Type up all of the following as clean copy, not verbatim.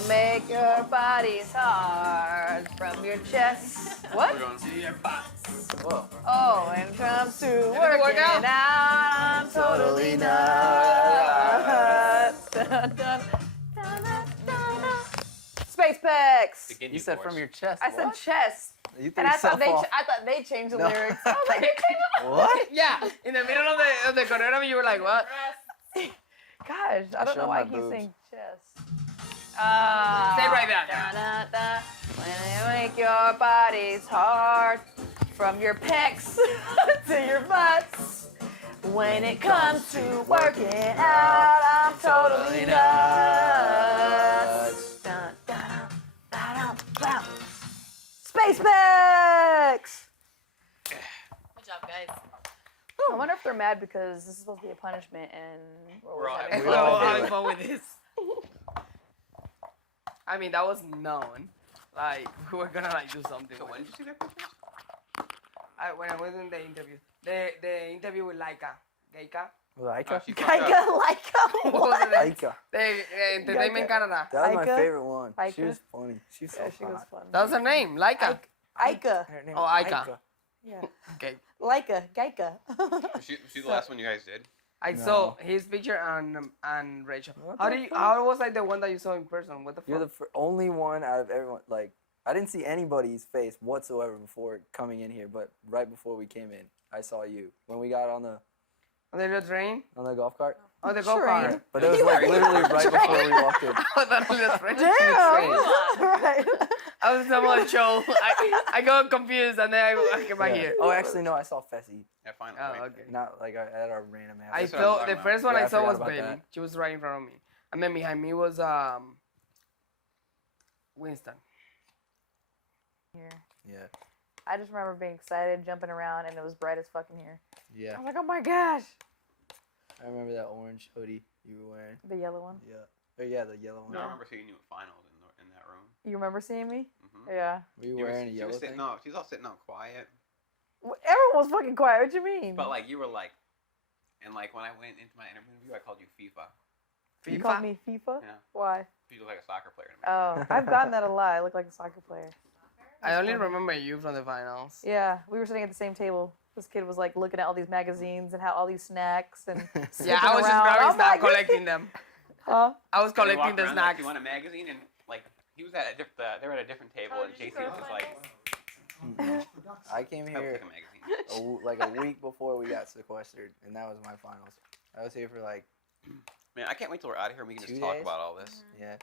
I'll make your bodies hard from your chest. What? To your butts. Whoa. Oh, when it comes to work working out? out, I'm totally nuts. Dun, dun, dun, dun, dun, dun. Space Pecs. You said from your chest. I said what? chest. You And threw I thought yourself off. I thought they changed the No. lyrics. I was like, they changed the What? Yeah, in the middle of the choreography, you were like, what? Gosh, I don't showed know why my he's boobs. saying chest. Stay right there. Da, da, da. When you make your bodies hard from your pecs to your butts. When it comes to working out, I'm totally nuts. Dun, dun, dun, dun, dun. Space Pecs! Good job, guys. I wonder if they're mad because this is supposed to be a punishment and We're all having We're all having doing fun with this. Ian, that was known. Like, we were gonna like do something. So when did you see that picture? When I was in the interview. The interview with Laika. Gaika. Laika? She fucked up. Laika, Laika, What was what? the name? Laika. The Entertainment Canada. That was my Aika? favorite one. She Aika? was funny. She was so Yeah, she was hot. fun. That was her name, Laika. Aika. Her name Oh, was Aika. Yeah. Okay. Laika, Gaika. Was she the last one you guys did? I No. saw his picture and Rachel. What How the do you? fuck? How was like the one that you saw in person? What the You're fuck? the only one out of everyone. Like, I didn't see anybody's face whatsoever before coming in here, but right before we came in, I saw you when we got on the On the little train? golf cart. On the go Train. kart? But it was like literally right before we walked in. I was on the little train. Damn! right. I was on a show. I got confused and then I came back Yeah. here. Oh, actually, no, I saw Fessy. At final. Oh, right? okay. Not like at our random house. I That's what I'm felt talking the about. first one Yeah, I I saw forgot was about Bailey. that. She was right in front of me. And then behind me was Winston. Here. Yeah. I just remember being excited, jumping around, and it was bright as fuck in here. I Yeah. was like, oh my gosh. I remember that orange hoodie you were wearing. The yellow one. Yeah. Oh, yeah, the yellow one. No, I remember seeing you at finals in that room. You remember seeing me? Mhm. Yeah. Were you You were- wearing a she yellow was sitting, thing? No, she's all sitting all quiet. Everyone was fucking quiet. What you mean? But like you were like, and like when I went into my interview, I called you FIFA. you FIFA? called me FIFA? Yeah. Why? You look like a soccer player to me. Oh, I've gotten that a lot. I look like a soccer player. I only remember you from the finals. Yeah, we were sitting at the same table. This kid was like looking at all these magazines and had all these snacks and Yeah, I was just around. grabbing I'm snacks, like, collecting them. Huh? I was And we collecting walked the around, like, snacks. you want a magazine, and like he was at they were at a different table, Oh, and did you JC go was to just finals? like, I came I would here take a magazine. like a week before we got sequestered, and that was my finals. I was here for like, Man, I can't wait till we're out of here and we can 2 just talk days? about all this. yeah.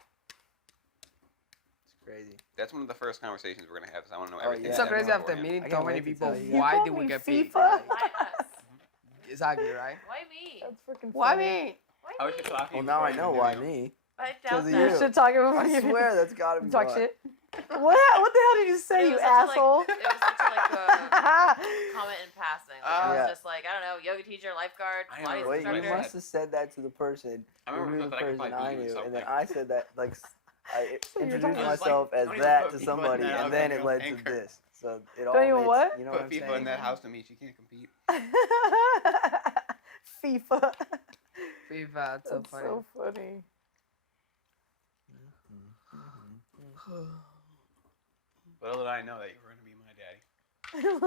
It's crazy. That's one of the first conversations we're gonna have. Because I want to know Oh, everything. yeah. It's so that's crazy going after beforehand. meeting I so can't many wait to people. tell you. You Why called did we me get FIFA? picked? Why us? Exactly, right? Why me? That's freaking Why funny. me? Why I was me? just talking. Well, now I before know the why video. me. I Because doubt of that. you. You should talk about I swear that's gotta be Talk why. shit. What the hell did you say, It you was such a, asshole? Like, it was such a, like a comment in passing. Like, it was Yeah. just like, I don't know, yoga teacher, lifeguard, I Pilates know, Wait, you instructor. must have said that to the person I who remember knew the that I could person probably I beat you knew, with and then something. I said that, like, I you're introduced talking- myself Like, as don't even that put to FIFA in somebody, that and then house it on led to Anchor. this. So it all Don't even makes, what? you know what Put I'm FIFA saying? in that house to me. She can't compete. FIFA. FIFA, that's so That's funny. so funny. Little did I know that you were gonna be my daddy.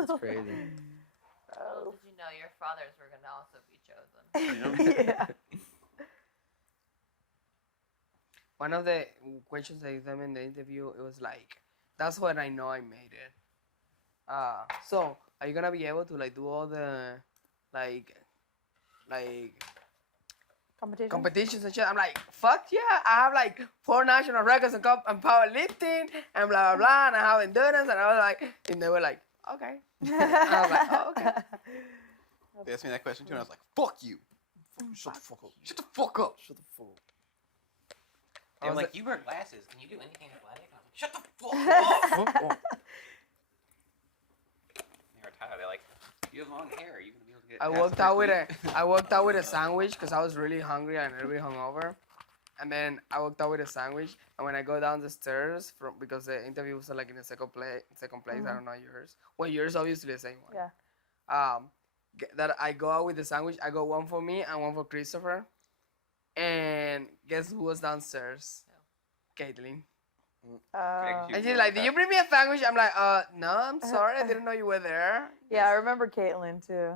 It's crazy. Little did you know your fathers were going to also be chosen. You know? Yeah. One of the questions I them in the interview, it was like, that's when I know I made it. So are you gonna be able to like do all the like Competition? competitions and shit? I'm like, fuck yeah! I have like 4 national records in powerlifting and blah blah blah, and I have endurance, and I was like, and they were like, okay. I was like, oh, okay. They asked me that question too, and I was like, "Fuck you! Shut the fuck up. Shut the fuck up!" Shut the fuck up. They were was like, "You wear glasses. Can you do anything athletic?" And I was like, "Shut the fuck up!" They were tired. They're like, "You have long hair. Are you gonna be able to get?" I past walked the out first with week?" I walked out with a sandwich because I was really hungry and really hungover. And then I walked out with a sandwich, and when I go down the stairs because the interview was like in the second place, I don't know yours. Well, yours obviously the same one. Yeah. That I go out with the sandwich. I got one for me and one for Christopher. And guess who was downstairs? Caitlin. Uh, And she's like, "Did you bring me a sandwich?" I'm like, no, I'm sorry, I didn't know you were there. yeah, I remember Caitlin too.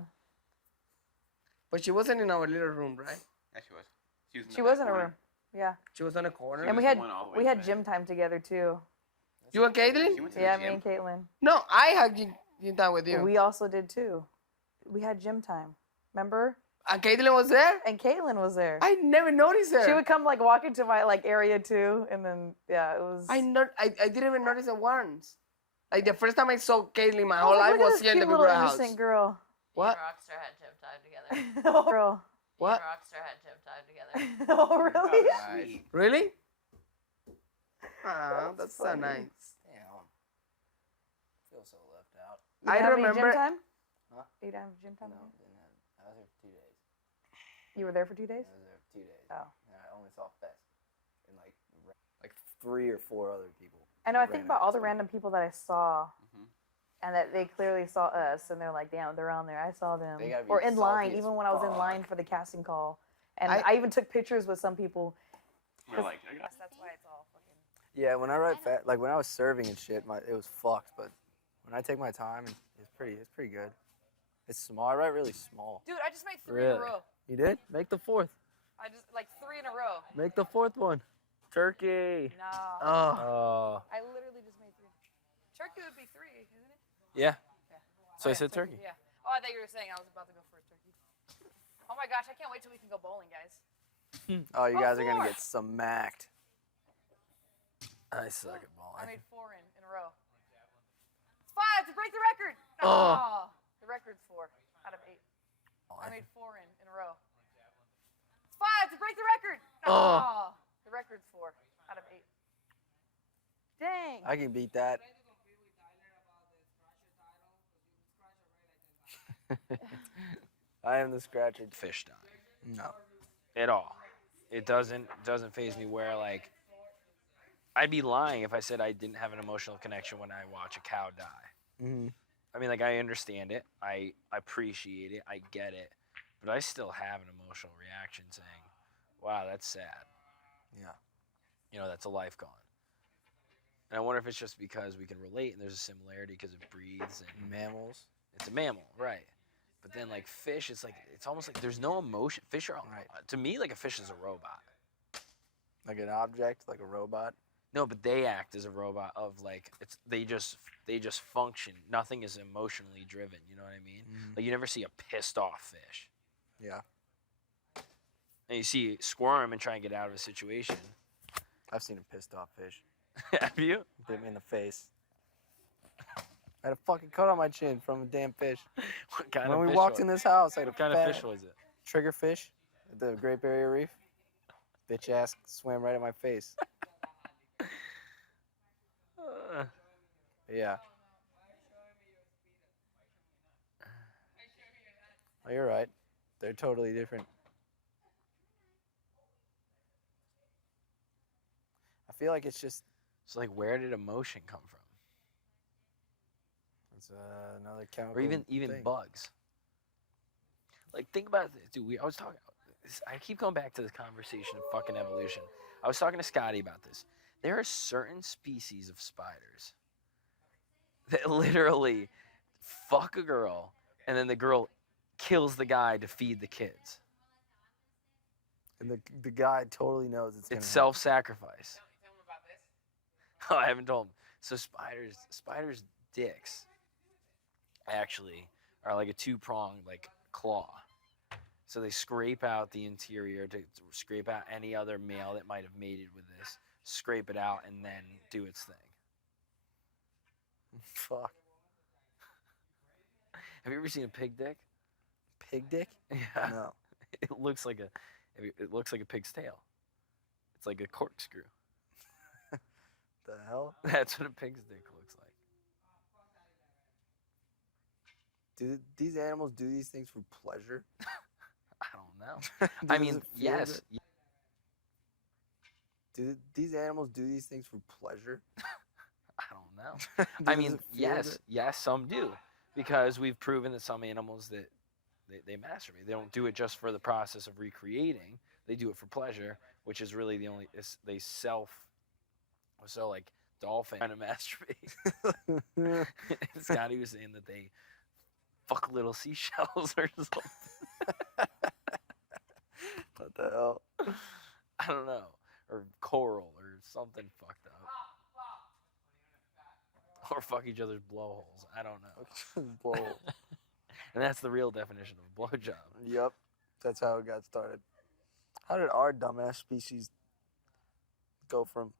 But she wasn't in our little room, right? Yeah, she was. She was in, She the was back in a corner. room. Yeah, She was on a corner. and we was the had one all the way we in had the back. gym time together too. You and Caitlin? She went to Yeah, the me gym. and Caitlin. No, I had gym time with you. We also did too. We had gym time. Remember? And Caitlin was there? And Caitlin was there. I never noticed her. She would come like walk into my like area too, and then yeah, it was. I didn't even notice it once. Like the first time I saw Caitlin my I whole was like, life look at was this here in the cute Big little Brother house. innocent girl. What? Me and Rockstar had gym time together. Oh, girl. What? Me and Rockstar had gym time together. Oh, really? Nice. Really? Ah, that's so nice. Damn. Feel so left out. You I didn't have any remember- gym time? Huh? You didn't have gym time? No, didn't have. I was here for 2 days. You were there for 2 days? I was there for 2 days. Oh. And I only saw Fest and like 3 or 4 other people. I know. I think about all the Random random people that I saw, Mhm. and that they clearly saw us, and they're like, "Damn, they're on there. I saw them." They gotta be Or in line, salty as even when I was in fuck. line for the casting call, and I- I even took pictures with some people. We're like, I got That's why it's all fucking. Yeah, when I write like when I was serving and shit, it was fucked. But when I take my time, it's pretty good. It's small. I write really small. Dude, I just made 3 in a Really? row. You did? Make the 4th. I just like 3 in a row. Make the 4th one. Turkey. No. Oh. I literally just made 3. Turkey would be 3, isn't it? Yeah. Yeah. So I said turkey. Yeah. Oh, I thought you were saying I was about to go for a turkey. Oh my gosh, I can't wait till we can go bowling, guys. Oh, you Oh, guys are gonna 4. get smacked. I suck at I bowling. made 4 in a row. It's 5 to break the record. Oh. The record's 4 out of 8. I I made 4 in a row. It's 5 to break the record. Oh. The record's 4 out of 8. Dang. I can beat that. I am the scratcher. Fish dying No. at all. It doesn't faze me where like I'd be lying if I said I didn't have an emotional connection when I watch a cow die. Mm-hmm. I mean, like I understand it, I appreciate it, I get it, but I still have an emotional reaction saying, "Wow, that's sad." Yeah. You know, that's a life gone. And I wonder if it's just because we can relate and there's a similarity because it breathes and Mammals. it's a mammal, right? But then like fish, it's almost like there's no emotion. Fish are Right. to me like a fish is a robot. Like an object, like a robot. No, but they act as a robot of like they just function. Nothing is emotionally driven. You know what I mean? Mhm. Like you never see a pissed off fish, Yeah. and you see it squirm and try and get out of a situation. I've seen a pissed off fish. Have you? Bit me in the face. I had a fucking cut on my chin from a damn fish. What kind When of we fish walked was, in this house, I had a what kind fat of fish was it? trigger fish at the Great Barrier Reef. Bitch ass swam right at my face. Yeah. Oh, you're right. They're totally different. I feel like it's just So like, where did emotion come from? it's another chemical. Or even thing. bugs. Like think about this, dude. I was talking. I keep going back to this conversation of fucking evolution. I was talking to Scotty about this. There are certain species of spiders that literally fuck a girl, and then the girl kills the guy to feed the kids. And the guy totally knows it's gonna It's self-sacrifice. Oh, I haven't told him. So spiders' dicks actually are like a two-pronged like claw. So they scrape out the interior to scrape out any other male that might have mated with this, scrape it out, and then do its thing. Fuck. Have you ever seen a pig dick? Pig dick? Yeah. No. It looks like a pig's tail. It's like a corkscrew. The hell? That's what a pig's dick looks like. Do these animals do these things for pleasure? I don't know. I Does mean, it feel yes. good? Do these animals do these things for pleasure? I don't know. I Does mean, it feel yes, good? yes, some do, because we've proven that some animals that they masturbate. They don't do it just for the process of recreating. They do it for pleasure, which is really the only. They self So like dolphin trying to masturbate. And Scotty was saying that they fuck little seashells or something. What the hell? I don't know. Or coral or something fucked up. Or fuck each other's blowholes. I don't know. Blow. And that's the real definition of a blowjob. Yep, that's how it got started. How did our dumbass species go from,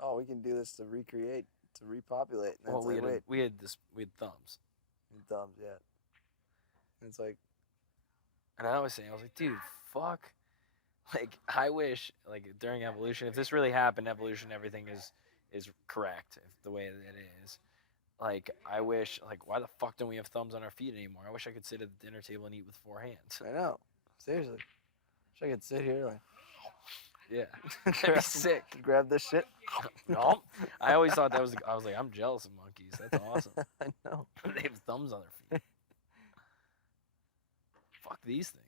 oh, we can do this to recreate, to repopulate? And Well, it's we like, had, wait, we had thumbs. thumbs, yeah. And it's like, And I was saying, I was like, dude, fuck. Like, I wish, like, during evolution, if this really happened, evolution, everything is correct, if the way that it is. Like, I wish, like, why the fuck don't we have thumbs on our feet anymore? I wish I could sit at the dinner table and eat with 4 hands. I know, seriously. Wish I could sit here like, Yeah, that'd be sick. grab this shit. No, I always thought that was. I was like, I'm jealous of monkeys. That's awesome. I know. They have thumbs on their feet. Fuck these things.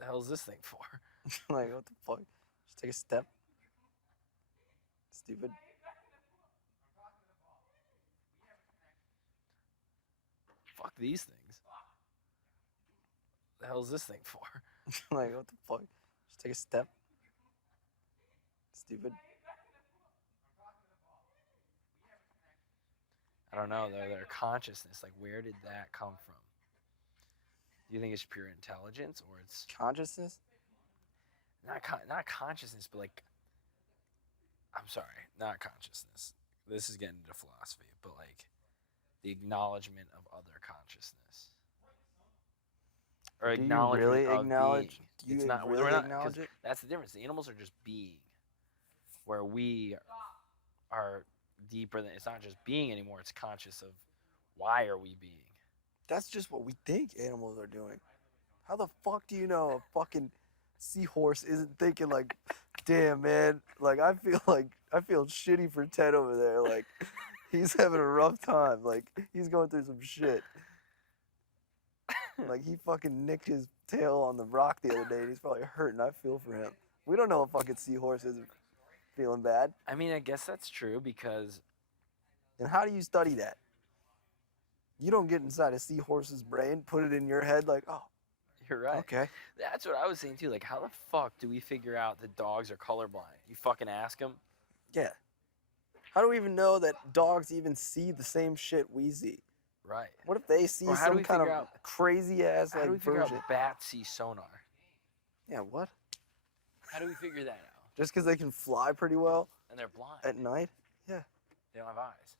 The hell is this thing for? Like, what the fuck? Just take a step. Stupid. Fuck these things. The hell is this thing for? Like, what the fuck? Just take a step. Stupid. I don't know. Their consciousness. Like, where did that come from? Do you think it's pure intelligence, or it's Consciousness? not consciousness, but like, I'm sorry, not consciousness. This is getting into philosophy, but like the acknowledgement of other consciousness, or Do you acknowledgement really of acknowledge? being. Do you It's not. really we're not. 'cause acknowledge it? That's the difference. The animals are just being, where we are deeper than. It's not just being anymore. It's conscious of why are we being. That's just what we think animals are doing. How the fuck do you know a fucking seahorse isn't thinking like, damn man, like I feel shitty for Ted over there. Like he's having a rough time. Like he's going through some shit. Like he fucking nicked his tail on the rock the other day and he's probably hurting. I feel for him. We don't know a fucking seahorse isn't feeling bad. I mean, I guess that's true because And how do you study that? You don't get inside a seahorse's brain, put it in your head like, oh, you're right. okay. That's what I was saying too. Like, how the fuck do we figure out that dogs are colorblind? You fucking ask them. Yeah. How do we even know that dogs even see the same shit we see? Right. What if they see Or how do some we kind of figure out- crazy ass How do we like figure version? out bats see sonar? Yeah, what? How do we figure that out? Just because they can fly pretty well And they're blind. at night, They don't have eyes.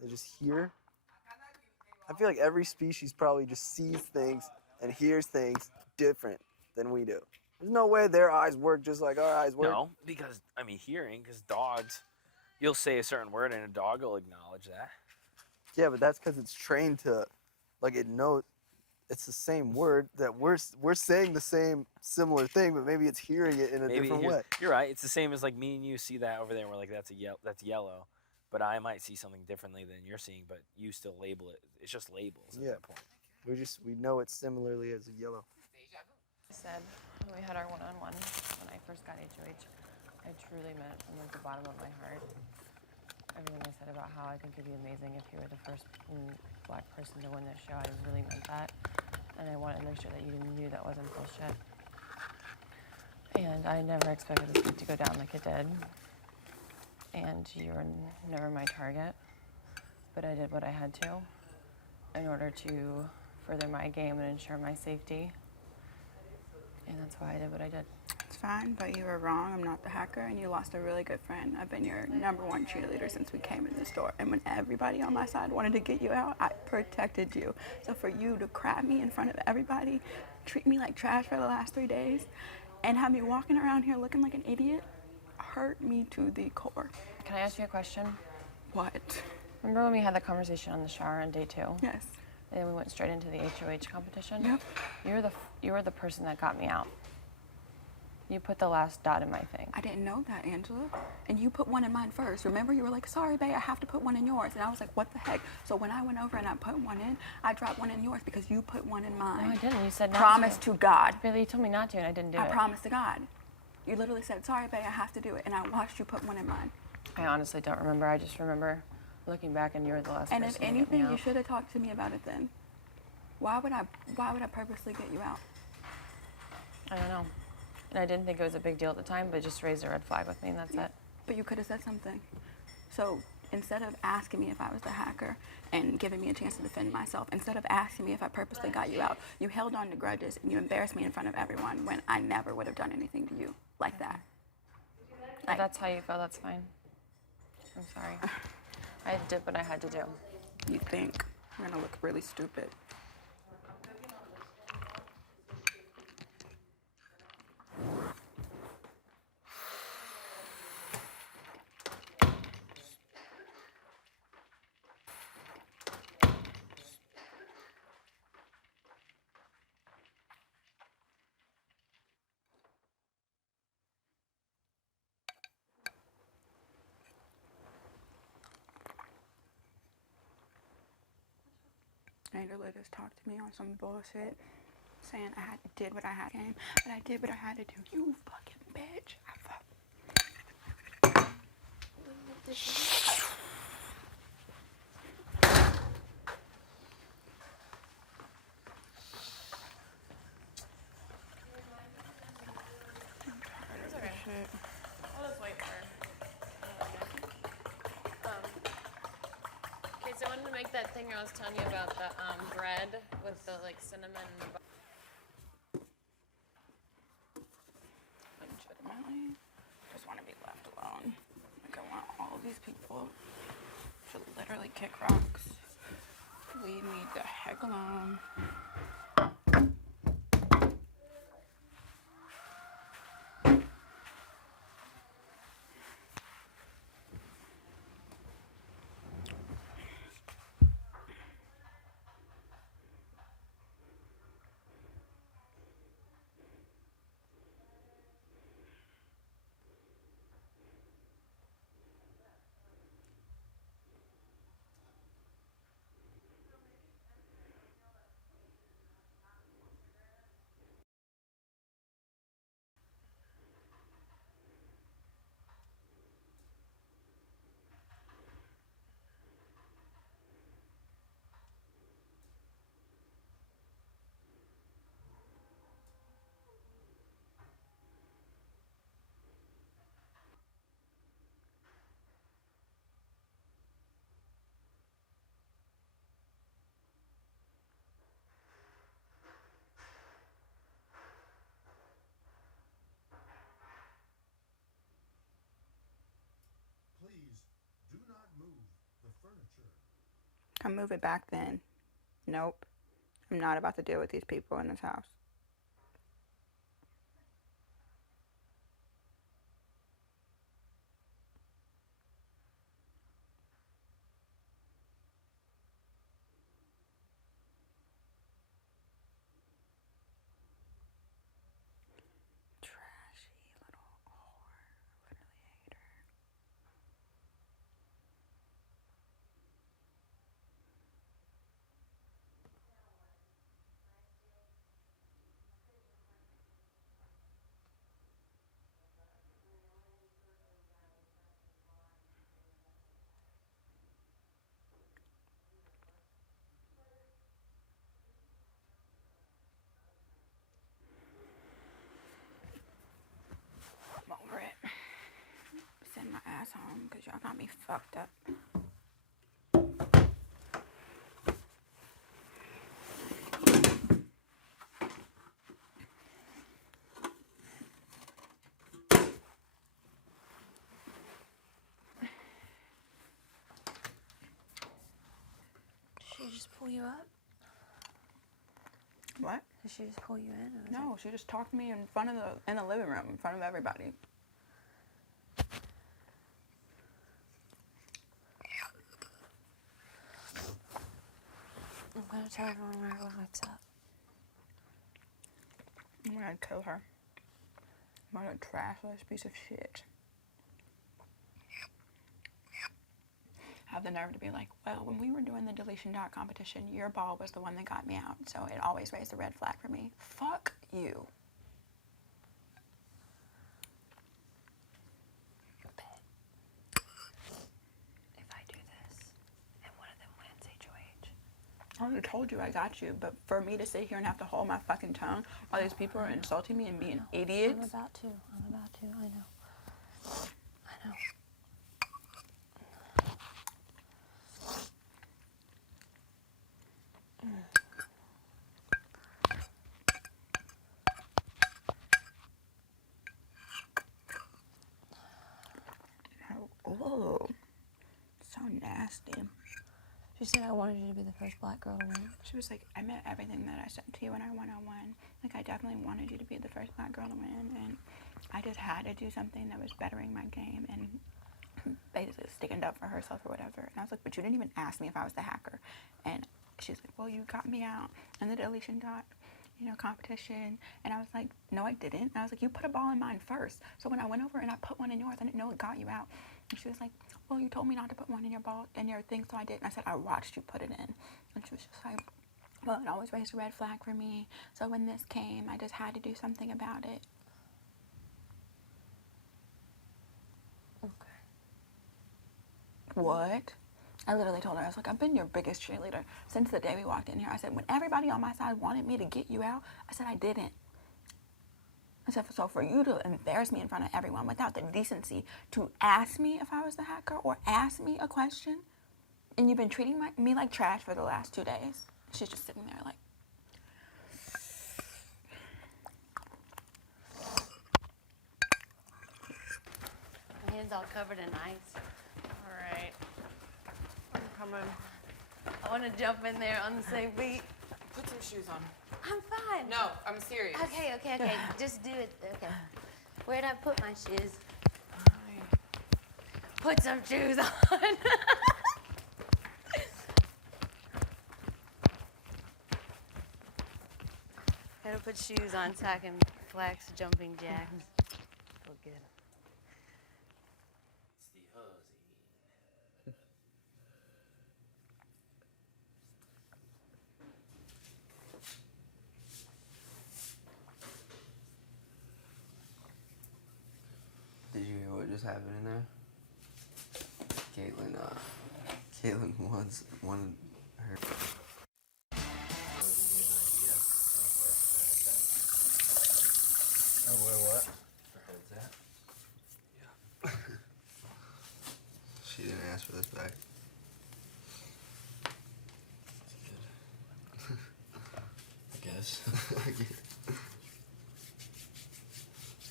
they just hear. I feel like every species probably just sees things and hears things different than we do. There's no way their eyes work just like our eyes work. No, because I mean, hearing. Because dogs, you'll say a certain word and a dog will acknowledge that. Yeah, but that's because it's trained to, like, it knows it's the same word that we're saying the same similar thing, but maybe it's hearing it in a different way. You're right. It's the same as like me and you see that over there, and we're like, that's yellow. But I might see something differently than you're seeing, but you still label it. It's just labels at Yeah. that point. We know it similarly as a yellow. I said when we had our one-on-one when I first got HOH, I truly meant from like the bottom of my heart everything I said about how I think it'd be amazing if you were the first Black person to win this show. I really meant that, and I wanted to make sure that you knew that wasn't bullshit. And I never expected this to go down like it did. And you were never my target, but I did what I had to in order to further my game and ensure my safety. And that's why I did what I did. It's fine, but you were wrong. I'm not the hacker, and you lost a really good friend. I've been your #1 cheerleader since we came in this door. And when everybody on my side wanted to get you out, I protected you. So for you to crap me in front of everybody, treat me like trash for the last 3 days, and have me walking around here looking like an idiot, hurt me to the core. Can I ask you a question? What? Remember when we had the conversation on the shower on day 2? Yes. And then we went straight into the HOH competition? Yep. You were the person that got me out. You put the last dot in my thing. I didn't know that, Angela. And you put one in mine first. Remember, you were like, sorry, babe, I have to put one in yours. And I was like, what the heck? So when I went over and I put one in, I dropped one in yours because you put one in mine. No, I didn't. You said not Promise to. to God. Bailey, you told me not to, and I didn't do I it. promise to God. You literally said, sorry, babe, I have to do it. And I watched you put one in mine. I honestly don't remember. I just remember looking back and you were the last And person if to get me anything, you out. should have talked to me about it then. Why would I purposely get you out? I don't know. And I didn't think it was a big deal at the time, but it just raised a red flag with me, and that's it. But you could have said something. So instead of asking me if I was the hacker and giving me a chance to defend myself, instead of asking me if I purposely got you out, you held on to grudges and you embarrassed me in front of everyone when I never would have done anything to you like that. If that's how you feel, that's fine. I'm sorry. I did what I had to do. You think I'm gonna look really stupid. Angela just talked to me on some bullshit, saying did what I had to, but I did what I had to do. You fucking bitch. I'll just wait for her. Okay, so I wanted to make that thing I was telling you about, the bread with the like cinnamon. Legitimately, just want to be left alone. Like I want all of these people to literally kick rocks. Leave me the heck alone. Please do not move the furniture. Come move it back then. Nope. I'm not about to deal with these people in this house. Trashy little whore. Literally hate her. I'm over it. Send my ass home because y'all got me fucked up. Did she just pull you up? What? Did she just pull you in? Or was No, she just talked to me in the living room, in front of everybody. I'm gonna tell everyone when everyone wakes up. I'm gonna kill her. I'm gonna trash this piece of shit. Have the nerve to be like, well, when we were doing the deletion dot competition, your ball was the one that got me out, so it always raised a red flag for me. Fuck you. already told you I got you, but for me to sit here and have to hold my fucking tongue while these people are insulting me and being I'm idiots. about to. I know. I know. Oh, so nasty. She said I wanted you to be the first black girl to win. She was like, I meant everything that I said to you in our one-on-one. Like, I definitely wanted you to be the first black girl to win, and I just had to do something that was bettering my game and basically sticking up for herself or whatever. And I was like, but you didn't even ask me if I was the hacker. And she's like, well, you got me out in the deletion dot, competition. And I was like, no, I didn't. And I was like, you put a ball in mine first. So when I went over and I put one in yours, I didn't know it got you out. And she was like, well, you told me not to put one in your thing, so I did. And I said, I watched you put it in. And she was just like, well, it always raised a red flag for me. So when this came, I just had to do something about it. Okay. What? I literally told her, I was like, I've been your biggest cheerleader since the day we walked in here. I said, when everybody on my side wanted me to get you out, I said, I didn't. I said, so for you to embarrass me in front of everyone without the decency to ask me if I was the hacker or ask me a question, and you've been treating me like trash for the last 2 days. She's just sitting there like, My hand's all covered in ice. All right. I'm coming. I want to jump in there on the same beat. Put some shoes on. I'm fine. No, I'm serious. Okay. Just do it. Okay. Where'd I put my shoes? Put some shoes on. Gotta put shoes on so I can flex jumping jacks. Feel good. Did you hear what just happened in there? Caitlin wanted her. Oh, wait, what? Her headset. Yeah. She didn't ask for this back. I guess.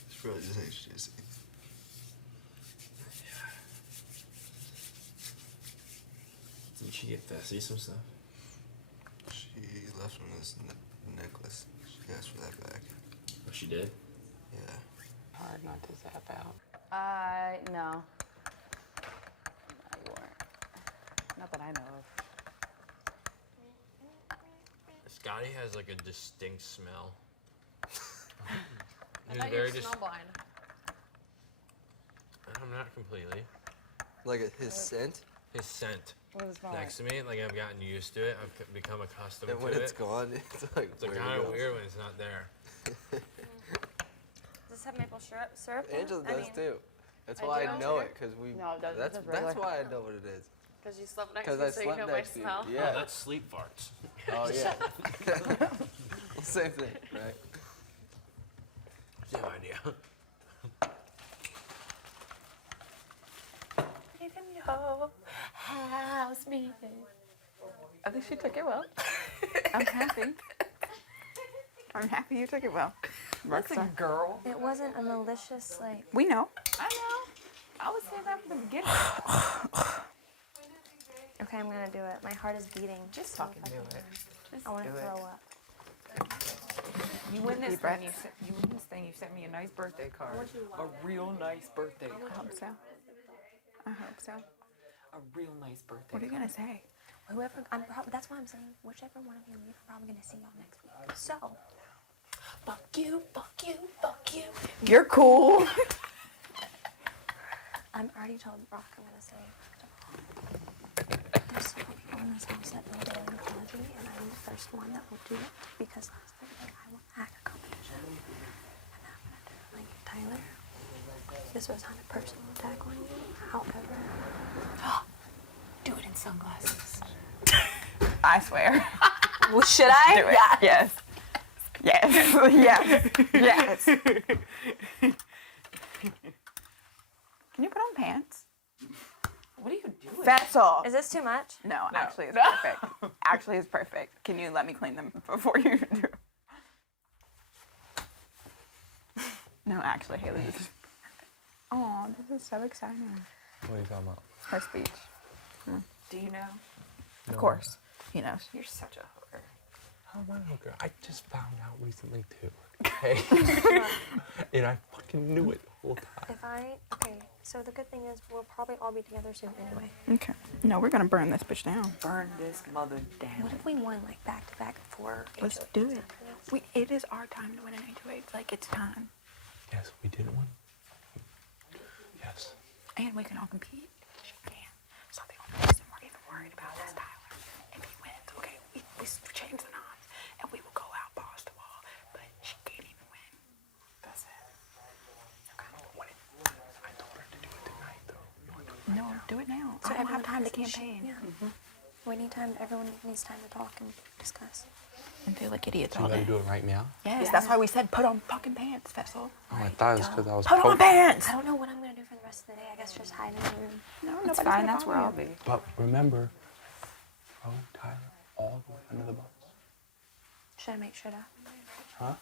It's probably just HJC. Did she get Fessy some stuff? She left him this necklace. She asked for that back. Oh, she did? Yeah. Hard not to zap out. No. No, you weren't. Not that I know of. Scotty has like a distinct smell. I He's thought you very were smell blind. I'm not completely. Like his scent? His scent What does it smell like? next to me, like I've gotten used to it. I've become accustomed And to when it. it's gone, it's like It's like where kind it of goes. weird when it's not there. Does this have maple syrup? in it? Angela I does mean, too. That's I why do I know too. it, because we. No, it doesn't. That's It's regular. why I know what it is. Because you slept next Because to I me, so you slept know my next to you. smell. Yeah. Oh, that's sleep farts. Oh yeah. Same thing, right? Same idea. You can go house me. I think she took it well. I'm happy. I'm happy you took it well. Listen, girl. It wasn't a malicious, like. We know. I know. I was saying that from the beginning. Okay, I'm gonna do it. My heart is beating. Just so fucking do fucking it. hard. I want to do it. throw up. You win this Deep thing. breaths. You win this thing. You sent me a nice birthday card. A real nice birthday I card. hope so. I hope so. A real nice birthday. What are you gonna say? Whoever, that's why I'm saying, whichever one of you leave, I'm probably gonna see y'all next week. So, fuck you, fuck you, fuck you. You're cool. I'm already told Brock I'm gonna say. There's so many people in this house that know that I'm oncology, and I'm the first one that will do it because last Thursday I will hack a competition, and I'm gonna do it like Tyler. This was not a personal attack on you. However, do it in sunglasses. I swear. Well, should I? Do it. Yes. Yes. Yes. Can you put on pants? What are you doing? That's all. Is this too much? No, actually, it's perfect. Actually, it's perfect. Can you let me clean them before you do? No, actually, Haley, this is. Oh, this is so exciting. What are you talking about? Her speech. Do you know? Of course, he knows. You're such a hooker. How am I a hooker? I just found out recently too. Okay. And I fucking knew it the whole time. Okay, so the good thing is we'll probably all be together soon anyway. Okay. No, we're gonna burn this bitch down. Burn this mother down. What if we won like back to back before? Let's do it. It is our time to win an HOH. Like, it's time. Yes, we did one. Yes. And we can all compete. She can. So the only reason we're even worried about is Tyler. If he wins, okay, we change the odds and we will go out balls to wall. But she can't even win. That's it. Okay. I told her to do it tonight, though. No, do it now. So I don't have everyone time to has- campaign. Yeah. We need time. Everyone needs time to talk and discuss. And feel like idiots So you all gotta day. do it right now? Yes, that's why we said put on fucking pants, Vessel. Oh, I thought it was because I was Put on pants! I don't know what I'm gonna do for the rest of the day. I guess just hide in the room. No, That's nobody's fine. gonna That's where I'll bother you. be. But remember, throw Tyler all the way under the bus. Should I make sure to? Huh?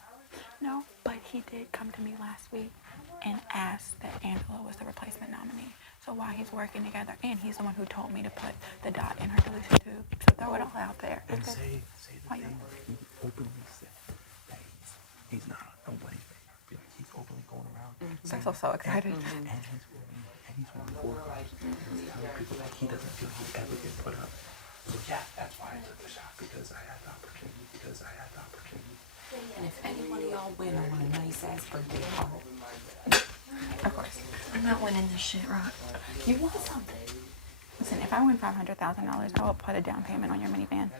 No, but he did come to me last week and asked that Angela was the replacement nominee. So while he's working together, and he's the one who told me to put the dot in her deletion tube. So throw it all out there. And say the Why thing where he openly said that he's not a nobody. Be like, he's openly going around. Vessel's so excited. And he's one of the guys telling people that he doesn't feel he'll ever get put up. So yeah, that's why I took the shot, because I had the opportunity. And if any one of y'all win, I want a nice ass birthday party. Of course. I'm not winning this shit, Rock. You want something? Listen, if I win $500,000, I will put a down payment on your minivan.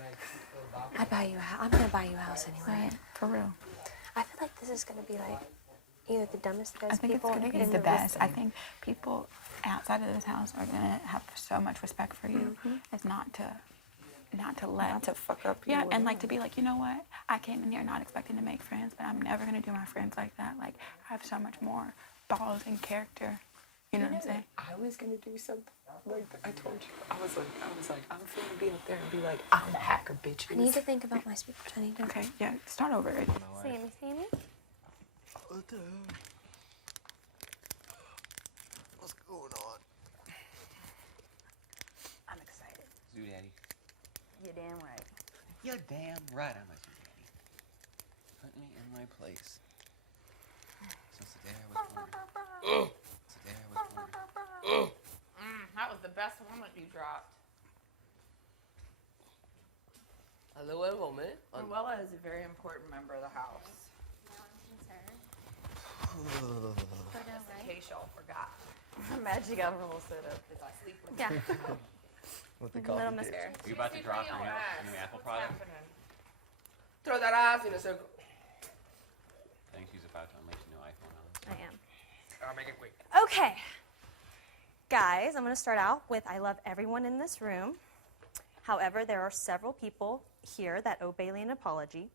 I'd buy you a house. I'm gonna buy you a house anyway. Right, for real. I feel like this is gonna be like either the dumbest, the I best think it's people gonna be in the best. room. I think people outside of this house are gonna have so much respect for you as not to let Not to fuck up yeah, you. and like to be like, you know what? I came in here not expecting to make friends, but I'm never gonna do my friends like that. Like, I have so much more balls and character. You know what I'm saying? I was gonna do something like that. I told you. I was like, I'm finna be up there and be like, I'm a hacker, bitch. I need to think about my speech. I need to. Okay, yeah, start over. Sammy. What the hell? What's going on? I'm excited. Zoo Daddy. You're damn right. You're damn right I'm a Zoo Daddy. Put me in my place. Since the day I was born. Since the day I was born. That was the best one that you dropped. Hello, wait a moment. Luella is a very important member of the house. In case y'all forgot. I'm mad you got a little sit up because I sleep with Yeah. With the Little coffee mascara. dip. Are you about to drop your new Apple product? Throw that ass in a circle. I think she's about to unleash a new iPhone on us. I am. I'll make it quick. Okay. Guys, I'm going to start out with I love everyone in this room. However, there are several people here that owe Bailey an apology,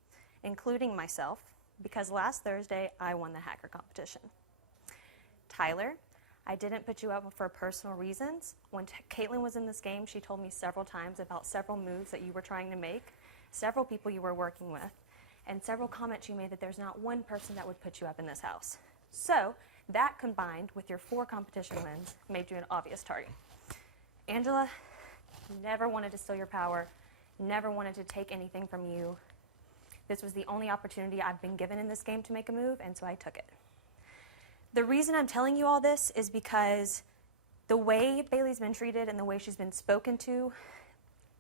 including myself, because last Thursday I won the hacker competition. Tyler, I didn't put you up for personal reasons. When Caitlin was in this game, she told me several times about several moves that you were trying to make, several people you were working with, and several comments you made that there's not one person that would put you up in this house. So that combined with your 4 competition wins made you an obvious target. Angela, never wanted to steal your power, never wanted to take anything from you. This was the only opportunity I've been given in this game to make a move, and so I took it. The reason I'm telling you all this is because the way Bailey's been treated and the way she's been spoken to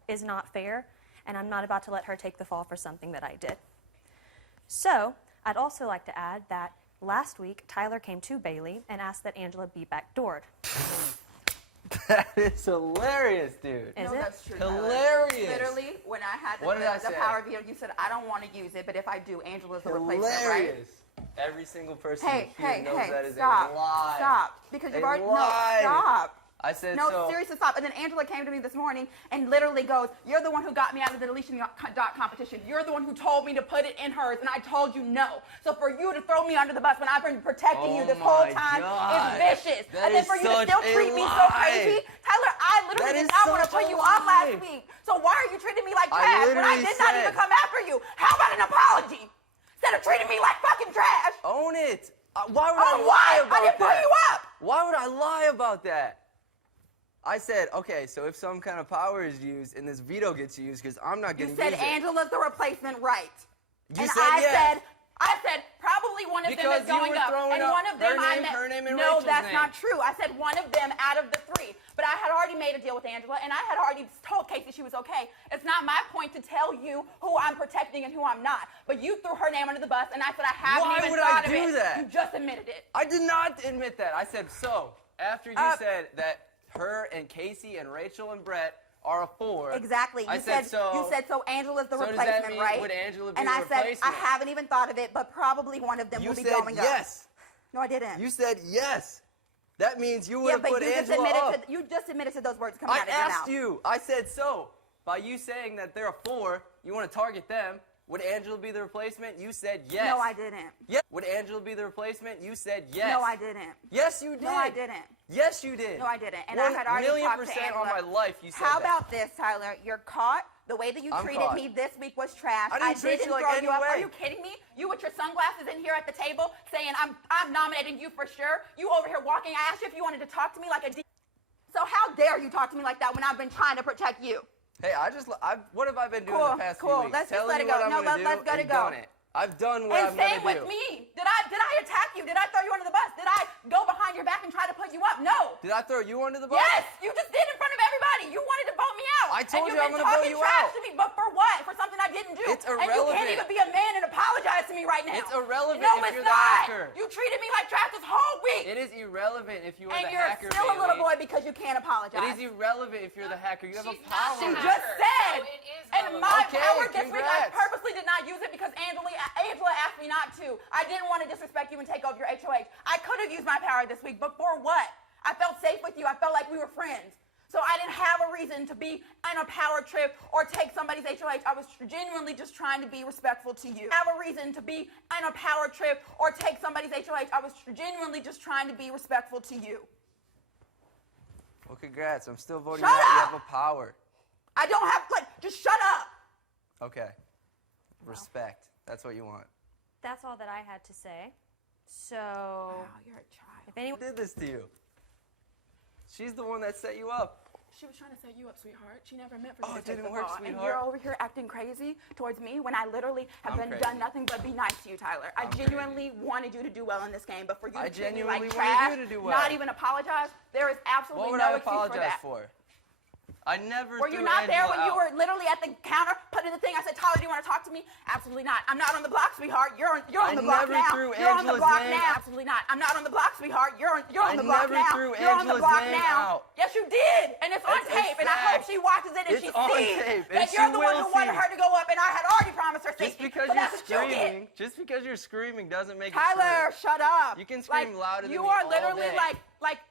is not fair, and I'm not about to let her take the fall for something that I did. So, I'd also like to add that last week, Tyler came to Bailey and asked that Angela be backdoored. That is hilarious, dude. Is No, it? that's true. Hilarious. Literally, when I had What did I the say? power veto, you said, I don't want to use it, but if I do, Angela's the replacement, right? Hilarious. Every single person Hey, here hey, knows hey, that is stop, a lie. stop. Because you've A already, lie. no, stop. I said No, so. seriously, stop. And then Angela came to me this morning and literally goes, "You're the one who got me out of the deletion dot competition. You're the one who told me to put it in hers, and I told you no. So for you to throw me under the bus when I've been protecting you this whole time God. is vicious. That And then is for you to such still a treat me so lie. crazy, Tyler, I literally That did is not want to such put a you off lie. last week. So why are you treating me like I trash when I literally did not even said- come after you? How about an apology instead of treating me like fucking trash? Own it. Why would Oh, I lie why? about I didn't that? put you up. Why would I lie about that? I said, okay, so if some kind of power is used and this veto gets used, because I'm not You going to said use it. Angela's the replacement, right? You And said yes. I said probably one of Because them is you going were up, throwing and up one of them her name, and no, Rachel's that's name. not true. I said one of them out of the three, but I had already made a deal with Angela, and I had already told Casey she was okay. It's not my point to tell you who I'm protecting and who I'm not. But you threw her name under the bus, and I said I haven't Why even would thought I of do it. that? You just admitted it. I did not admit that. I said, so, after you said that her and Casey and Rachel and Brett are a 4. Exactly. I You said so. You said so. Angela's the So does replacement, that mean, right? would Angela be and the I said I replacement? haven't even thought of it, but probably one of them You will be said going up. yes. No, I didn't. You said yes. That means you would Yeah, have but put you just Angela admitted up. to you just admitted to those words coming I out of your mouth. asked you. I said so. By you saying that they're a 4, you want to target them. Would Angela be the replacement? You said yes. No, I didn't. Yeah. Would Angela be the replacement? You said yes. No, I didn't. Yes, you did. No, I didn't. Yes, you did. No, I didn't. And I had already 1,000,000% talked to Angela. on my life you said How that. about this, Tyler? You're caught. The way that you I'm treated caught. me this week was trash. I didn't treat you like throw any you up. Are way. you kidding me? You with your sunglasses in here at the table saying I'm nominating you for sure. You over here walking. I asked you if you wanted to talk to me like a So how dare you talk to me like that when I've been trying to protect you? Hey, what have I been doing Cool, the past cool. few weeks? Let's just Telling let it you go. what I'm No, gonna do let's let it and go. done it. I've done what And I'm gonna same with do. me. Did I attack you? Did I throw you under the bus? Did I go behind your back and try to put you up? No. Did I throw you under the bus? Yes, you just did in front of everybody. You wanted to vote me out. I told and you I'm been gonna vote talking you trash out. to me, but for what? For something I didn't do. It's And you irrelevant. can't even be a man and apologize to me right now. It's irrelevant No, if it's you're the not. hacker. You treated me like trash this whole week. It is irrelevant if you are and the you're hacker, still a little Bailey. boy because you can't apologize. It is irrelevant if you're the hacker. You have a She's power. not She the just hacker, said. so it is And relevant. my Okay, power this week, I congrats. purposely did not use it because Angela asked me not to. I didn't want to disrespect you and take over your HOH. I could have used my power this week, but for what? I felt safe with you. I felt like we were friends. So I didn't have a reason to be on a power trip or take somebody's HOH. I was genuinely just trying to be respectful to you. Have a reason to be on a power trip or take somebody's HOH. I was genuinely just trying to be respectful to you. Well, congrats. I'm still voting Shut you out. You up! have a power. I don't have, just shut up. Okay. Respect. That's what you want. That's all that I had to say. So, You're a child. if anyone Who did this to you? She's the one that set you up. She was trying to set you up, sweetheart. She never meant for you Oh, to it take didn't the work, fall. And sweetheart. you're over here acting crazy towards me when I literally have I'm done crazy. nothing but be nice to you, Tyler. I I'm genuinely wanted you to do well in this game, but for you I to treat me genuinely like wanted trash, you to do well. not even apologize, there is absolutely What would no I excuse apologize for that. for? I never Were you threw not there Angela when you out. were literally at the counter putting the thing? I said, Tyler, do you want to talk to me? Absolutely not. I'm not on the block, sweetheart. You're on I the block never now. threw You're on the Angela's block name now. out. Absolutely not. I'm not on the block, sweetheart. You're on I the block never now. threw You're on the Angela's block name now. out. Yes, you did, and it's on It's a tape. And I hope fact. she watches it and It's she on sees tape, and that she you're the one will who wanted see. her to go up, and I had already promised her Just safety. because so you're that's what you get. screaming, just because you're screaming doesn't make it Tyler, true. shut up. You can scream like, louder than you me are all literally day. like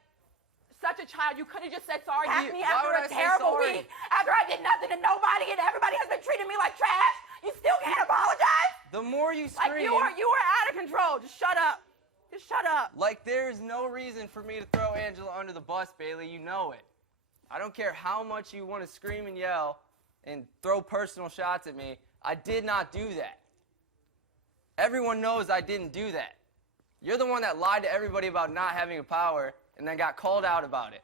such a child. You could have just said sorry back You- me why after would a I say terrible sorry? week, after I did nothing to nobody and everybody has been treating me like trash. You still can't apologize? The more you Like scream, you are out of control. Just shut up. Just shut up. like there's no reason for me to throw Angela under the bus, Bailey. You know it. I don't care how much you want to scream and yell and throw personal shots at me. I did not do that. Everyone knows I didn't do that. You're the one that lied to everybody about not having a power and then got called out about it.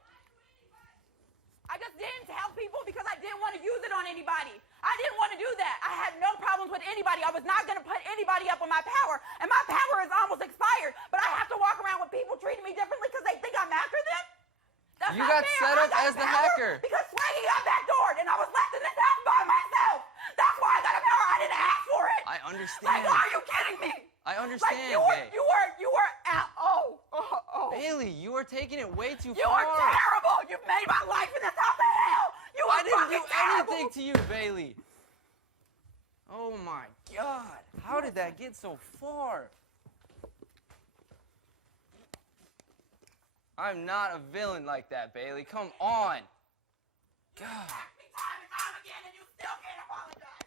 I just didn't tell people because I didn't want to use it on anybody. I didn't want to do that. I had no problems with anybody. I was not going to put anybody up on my power. And my power is almost expired. But I have to walk around with people treating me differently because they think I'm after them? That's You not got fair. set I up got as the power hacker. Because Swaggy got backdoored and I was left in this house by myself. That's why I got a power. I didn't ask for it. I understand. Like, why are you kidding me? I Like, understand, you Babe. were out. Oh. Bailey, you are taking it way too You far. are terrible. You've made my life in this house a hell. You are I didn't fucking do terrible. anything to you, Bailey. Oh my God. How did that get so far? I'm not a villain like that, Bailey. Come on. God.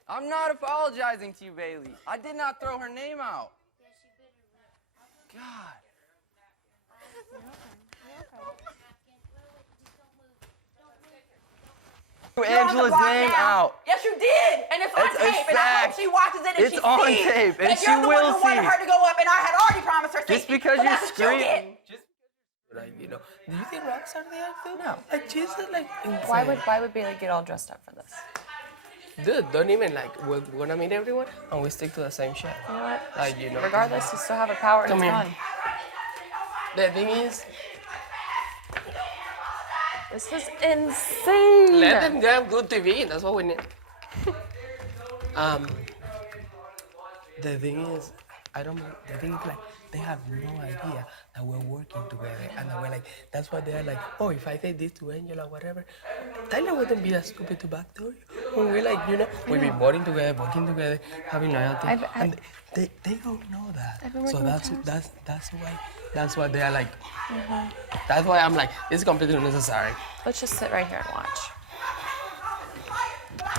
I'm not apologizing to you, Bailey. I did not throw her name out. God. Threw Angela's name out. Yes, you did, and it's on It's a tape, and I hope fact. she watches it and It's she on sees tape, and that she you're the will one who wanted see. her to go up, and I had already promised her Just safety. because So you're that's what you did. screaming. Like, you know, do you think Rockstar they are too? No. Like, she's like insane. Why would Bailey get all dressed up for this? Dude, don't even like, we're gonna meet everyone and we stick to the same shit. You know what? Like, you know. Regardless, you still have a power and Come it's here. gone. The thing is, This is insane. let them have good TV. That's what we need. The thing is, the thing is like, they have no idea that we're working together. And that we're like, that's why they're like, oh, if I say this to Angela, whatever, Tyler wouldn't be that stupid to backdoor you. When we're like, you know, we've been working together, having loyalty. And they don't know that. So that's why they are like, that's why I'm like, it's completely unnecessary. Let's just sit right here and watch.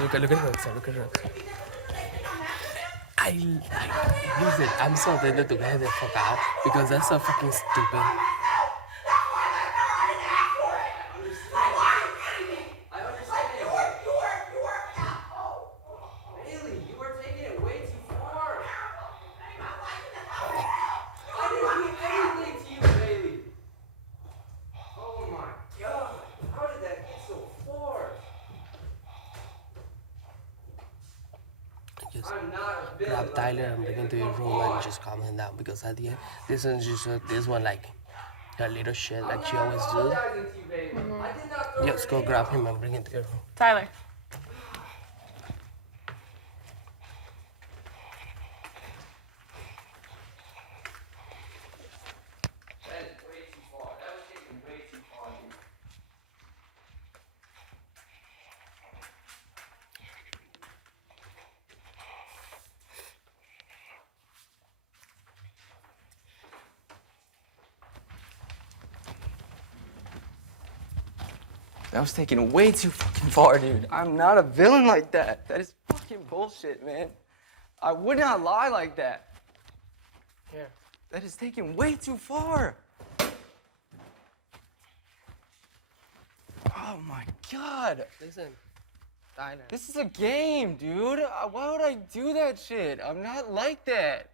Look at Roxanne, look at Roxanne. Listen, I'm so tempted to get the fuck out because that's so fucking stupid. Bailey, you are taking it way too far. I didn't do anything to you, Bailey. Oh my God. How did that get so far? Just I'm not a villain. grab Tyler and bring him to your room and just calm him down because at the end, this one's just this one like her little shit like she always do. Just go grab him and bring him to your room. Tyler. That was taking it way too fucking far, dude. I'm not a villain like that. That is fucking bullshit, man. I would not lie like that. Here. That is taking way too far. Oh my God. Listen, Tyler. This is a game, dude. Why would I do that shit? I'm not like that.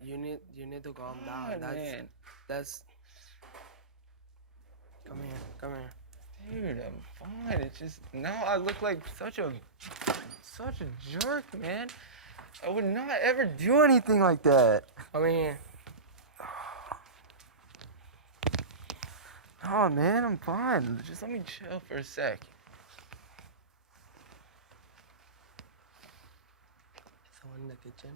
You need to calm down. God, man. That's. Come here. Dude, I'm fine. It's just now I look like such a jerk, man. I would not ever do anything like that. Come here. Oh man, I'm fine. Just let me chill for a sec. Someone in the kitchen.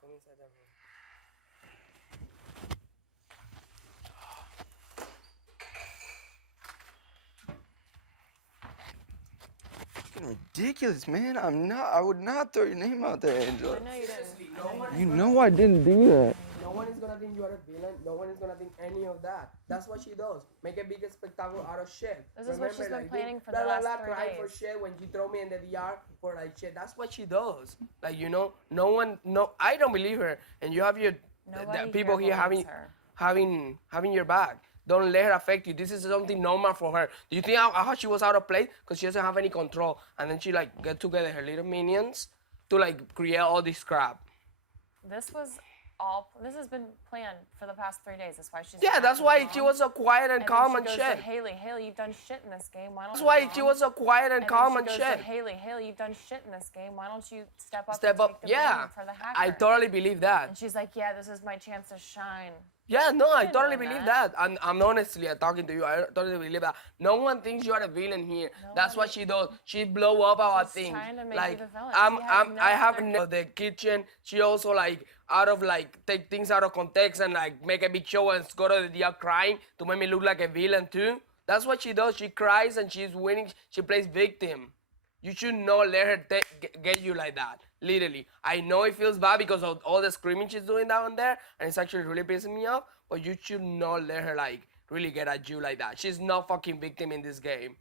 Come inside the room. Fucking ridiculous, man. I would not throw your name out there, Angela. I know you didn't. You know I didn't do that. No one is gonna think you are a villain. No one is gonna think any of that. That's what she does. Make a big spectacle out of shit. This is what she's been like, planning for blah, the blah, last blah, 3 cry days. for shit when she throw me in the DR for like shit. That's what she does. Like, you know, I don't believe her. And you have your Nobody people here here believes having your back. Don't let her affect you. This is something normal for her. Do you think how she was out of place? Because she doesn't have any control. And then she like get together her little minions to like create all this crap. This was This has been planned for the past 3 days. That's why she's. Yeah, that's why she was so quiet and calm and Then she shit. goes to Haley, Haley, you've done shit in this game. Why don't That's you why come?" she was so quiet and calm and Then she shit. goes to Haley, Haley, you've done shit in this game. Why don't you step up? Step and up, take the yeah. blame for the hacker? I totally believe that. And she's like, yeah, this is my chance to shine. Yeah, no, I didn't totally know believe that. that. And I'm honestly talking to you. I totally believe that. No one thinks you are a villain here. That's what she does. She blow up our She's thing. trying to make Like you the villain. She has no I have other- the kitchen. She also like out of like take things out of context and like make a big show and go to the DR crying to make me look like a villain too. That's what she does. She cries and she's winning. She plays victim. You should not let her get you like that. Literally. I know it feels bad because of all the screaming she's doing down there, and it's actually really pissing me off. But you should not let her like really get at you like that. She's not fucking victim in this game.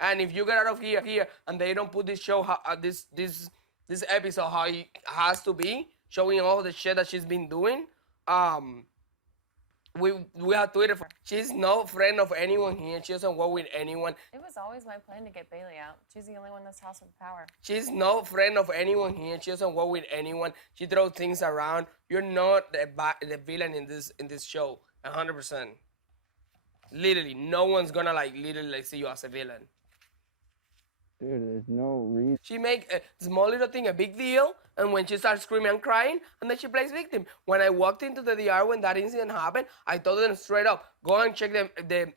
And if you get out of here and they don't put this show this episode how it has to be, showing all the shit that she's been doing, we have Twitter for. She's no friend of anyone here. She doesn't work with anyone. It was always my plan to get Bailey out. She's the only one that's House of Power. She's no friend of anyone here. She doesn't work with anyone. She throws things around. You're not the villain in this show, 100%. Literally, no one's gonna literally see you as a villain. Dude, there's no reason. She make a small little thing a big deal, and when she starts screaming and crying, and then she plays victim. When I walked into the DR when that incident happened, I told them straight up, go and check the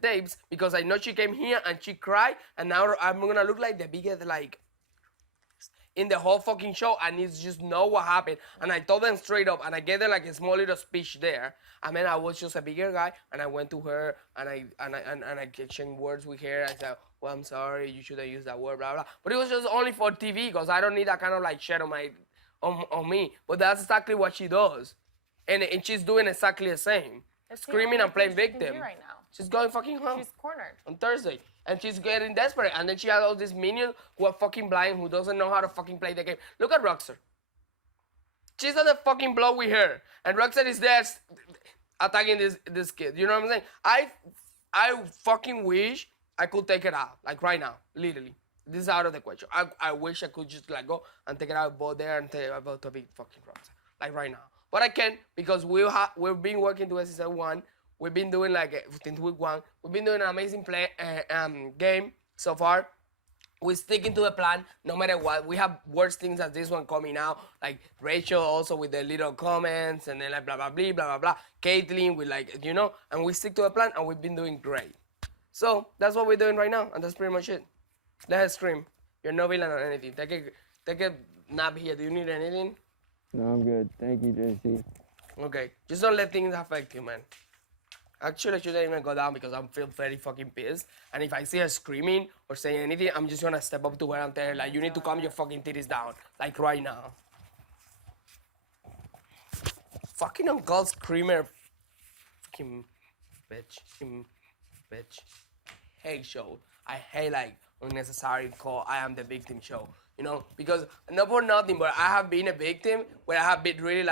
tapes, because I know she came here and she cried, and now I'm gonna look like the biggest in the whole fucking show, and it's just know what happened. And I told them straight up, and I gave them like a small little speech there. And then I was just a bigger guy, and I went to her, and I exchanged words with her. I said, well, I'm sorry, you shouldn't use that word, blah blah. But it was just only for TV, because I don't need that kind of like shit on me. But that's exactly what she does, and she's doing exactly the same, It's the screaming only and playing thing she can victim. do right now. She's going fucking home. She's cornered. On Thursday. And she's getting desperate. And then she has all these minions who are fucking blind, who doesn't know how to fucking play the game. Look at Rockstar. She's on the fucking block with her. And Rockstar is there attacking this kid. You know what I'm saying? I fucking wish I could take it out. Like right now. Literally. This is out of the question. I wish I could just like go and take it out, both there and take it out to big fucking Rockstar. Like right now. But I can't, because we've been working to season 1. We've been doing since week 1. We've been doing an amazing game so far. We're sticking to the plan no matter what. We have worse things as this one coming out, like Rachel also with the little comments, and then like blah blah blah blah blah blah. Caitlyn with and we stick to the plan, and we've been doing great. So that's what we're doing right now, and that's pretty much it. Let her scream. You're no villain or anything. Take a nap here. Do you need anything? No, I'm good. Thank you, JC. Okay, just don't let things affect you, man. Actually, I shouldn't even go down because I feel very fucking pissed. And if I see her screaming or saying anything, I'm just gonna step up to her and tell her, like, you need to calm your fucking titties down. Like, right now. Fucking Uncle Screamer. Fucking bitch. Bitch. Hate show. I hate, unnecessary call I am the victim show. You know, because not for nothing, but I have been a victim where I have been really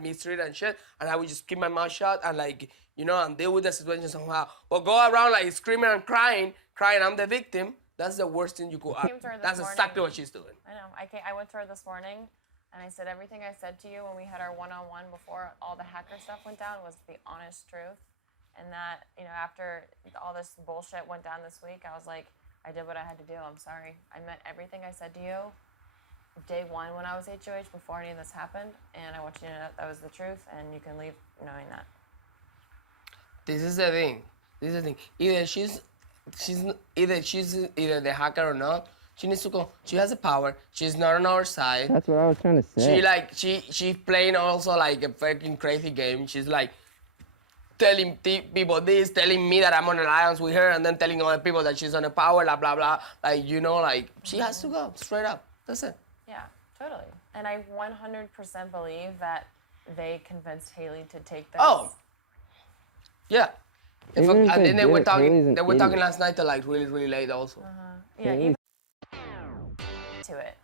mistreated and shit, and I would just keep my mouth shut and and deal with the situation somehow. But go around screaming and crying, I'm the victim. That's the worst thing you could. That's exactly what she's doing. I know. I went to her this morning, and I said everything I said to you when we had our one-on-one before all the hacker stuff went down was the honest truth, and that after all this bullshit went down this week, I was like, I did what I had to do. I'm sorry. I meant everything I said to you day 1 when I was HOH before any of this happened, and I want you to know that was the truth, and you can leave knowing that. This is the thing. Either she's the hacker or not. She needs to go. She has the power. She's not on our side. That's what I was trying to say. She's playing also a fucking crazy game. She's telling people this, telling me that I'm on alliance with her, and then telling other people that she's on the power, blah blah blah. She has to go straight up. That's it. Yeah, totally. And I 100% believe that they convinced Haley to take this. Oh. Yeah. And then they were talking. They were talking idiot. last night till really really late also. Yeah, even to it.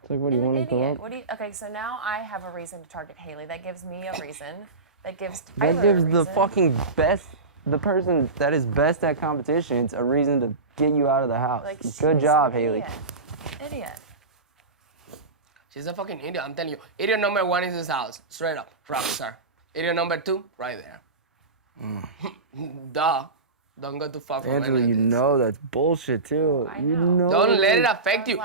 It's like, what do you want to go up? Okay, so now I have a reason to target Haley. That gives me a reason. That gives That Tyler gives a the reason. fucking best, the person that is best at competitions, a reason to get you out of the house. Good she's job, an Haley. Idiot. She's a fucking idiot. I'm telling you. Idiot number 1 is his house. Straight up. Rockstar. Idiot number 2, right there. Duh. Don't go too far from Angela, any of you this. know that's bullshit too. You know. Don't let it that- affect you.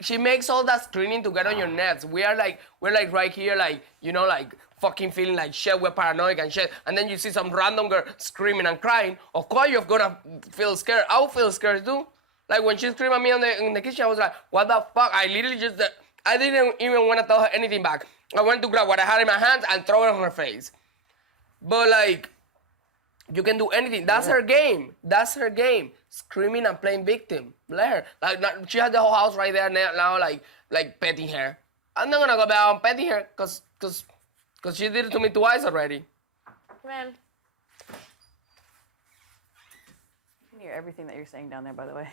She makes all that screening to get on your nerves. We're like right here, like, you know, like fucking feeling like shit, we're paranoid and shit. And then you see some random girl screaming and crying. Of course you're gonna feel scared. I'll feel scared too. Like when she screamed at me in the kitchen, I was like, what the fuck? I literally just, I didn't even want to tell her anything back. I went to grab what I had in my hands and throw it on her face. But like, you can do anything. That's her game. That's her game. Screaming and playing victim. Let her. Like, she had the whole house right there now, like petting her. I'm not gonna go down and petting her, cause she did it to me twice already. Man. I can hear everything that you're saying down there, by the way.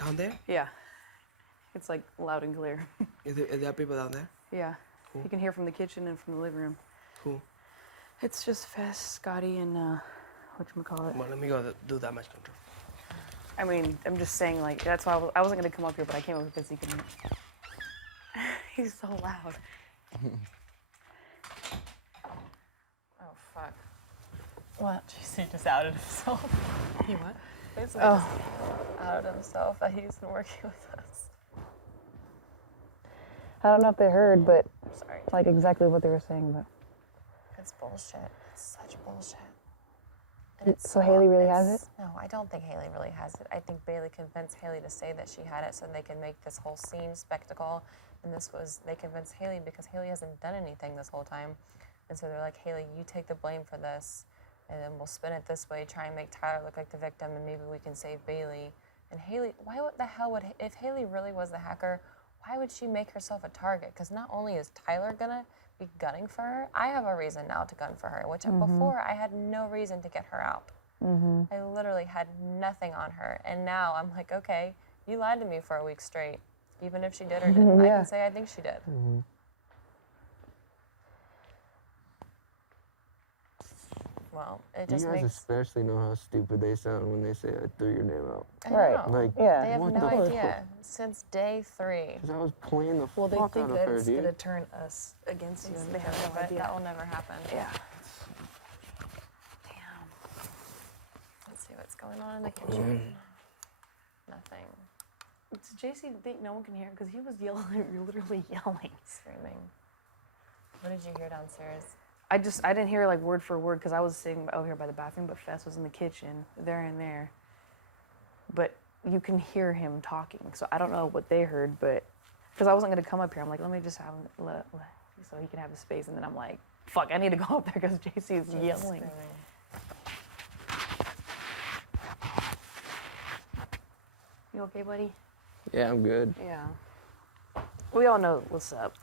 Down there? Yeah. It's like loud and clear. Is there people down there? Yeah. Cool. You can hear from the kitchen and from the living room. Cool. It's just Fez, Scotty, and whatchamacallit. Well, let me go do damage control. I mean, I'm just saying, like, that's why I wasn't gonna come up here, but I came up because he can. He's so loud. Oh, fuck. What? JC just outed himself. He what? Basically Oh. just outed himself that he's been working with us. I don't know if they heard, but Sorry. like exactly what they were saying, but. It's bullshit. It's such bullshit. So Haley really has it? No, I don't think Haley really has it. I think Bailey convinced Haley to say that she had it so they can make this whole scene spectacle. And they convinced Haley because Haley hasn't done anything this whole time. And so they're like, Haley, you take the blame for this, and then we'll spin it this way, try and make Tyler look like the victim, and maybe we can save Bailey. And Haley, if Haley really was the hacker, why would she make herself a target? Because not only is Tyler gonna be gunning for her, I have a reason now to gun for her, which before I had no reason to get her out. I literally had nothing on her, and now I'm like, okay, you lied to me for a week straight. Even if she did or didn't, I can say I think she did. Well, it You just guys makes. especially know how stupid they sound when they say I threw your name out. I Right. know. Like, Yeah. They have what no the fuck? idea. Since day 3. Because I was playing the Well, they fuck think out of her, that's dude. gonna turn us against you, and they have no But idea. that will never happen. Yeah. Damn. Let's see what's going on in the kitchen. Nothing. Does JC think no one can hear him? Because he was yelling, literally yelling. Screaming. What did you hear downstairs? I didn't hear like word for word because I was sitting over here by the bathroom, but Fess was in the kitchen, there and there. But you can hear him talking, so I don't know what they heard, but because I wasn't gonna come up here, I'm like, let me just have him so he can have his space, and then I'm like, fuck, I need to go up there because JC is yelling. Screaming. You okay, buddy? Yeah, I'm good. Yeah. We all know what's up.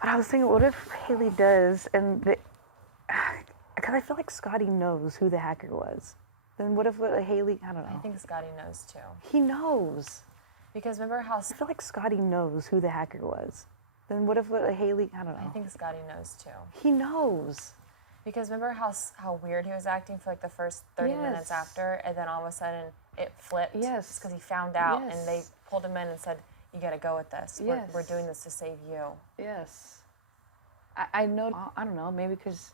But I was thinking, what if Haley does, and because I feel like Scotty knows who the hacker was. Then what if Haley, I don't know. I think Scotty knows too. He knows. Because remember how I feel like Scotty knows who the hacker was. Then what if Haley, I don't know. I think Scotty knows too. He knows. Because remember how weird he was acting for like the first 30 minutes Yes. after, and then all of a sudden it flipped. Yes. Because he found out, Yes. and they pulled him in and said, "You got to go with this. Yes. We're doing this to save you." Yes. I know. I don't know. Maybe because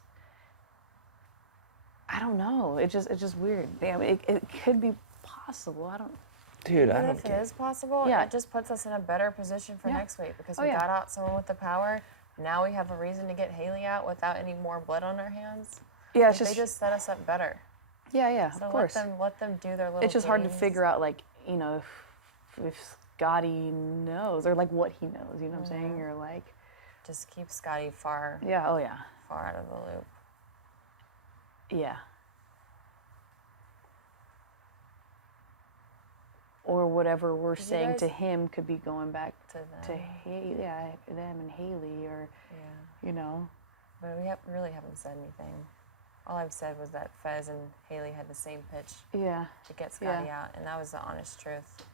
I don't know. It's just weird. Damn. It could be possible. I don't. Dude, I Even don't if it get is possible, Yeah. it just puts us in a better position for Yeah. next week because Oh, we yeah. got out someone with the power. Now we have a reason to get Haley out without any more blood on our hands. Yeah, Like, they just set us up better. Yeah, So of course. let them do their little. It's just hard to games. figure out, like, you know, if Scotty knows or like what he knows. You know what I'm saying? Or like, Just keep Scotty far yeah. Oh yeah. far out of the loop. Yeah. Or whatever we're Did you saying to guys- him could be going back To to them. Haley, them and Haley, or Yeah. you know. But we really haven't said anything. All I've said was that Fez and Haley had the same pitch Yeah. to get Scotty Yeah. out, and that was the honest truth.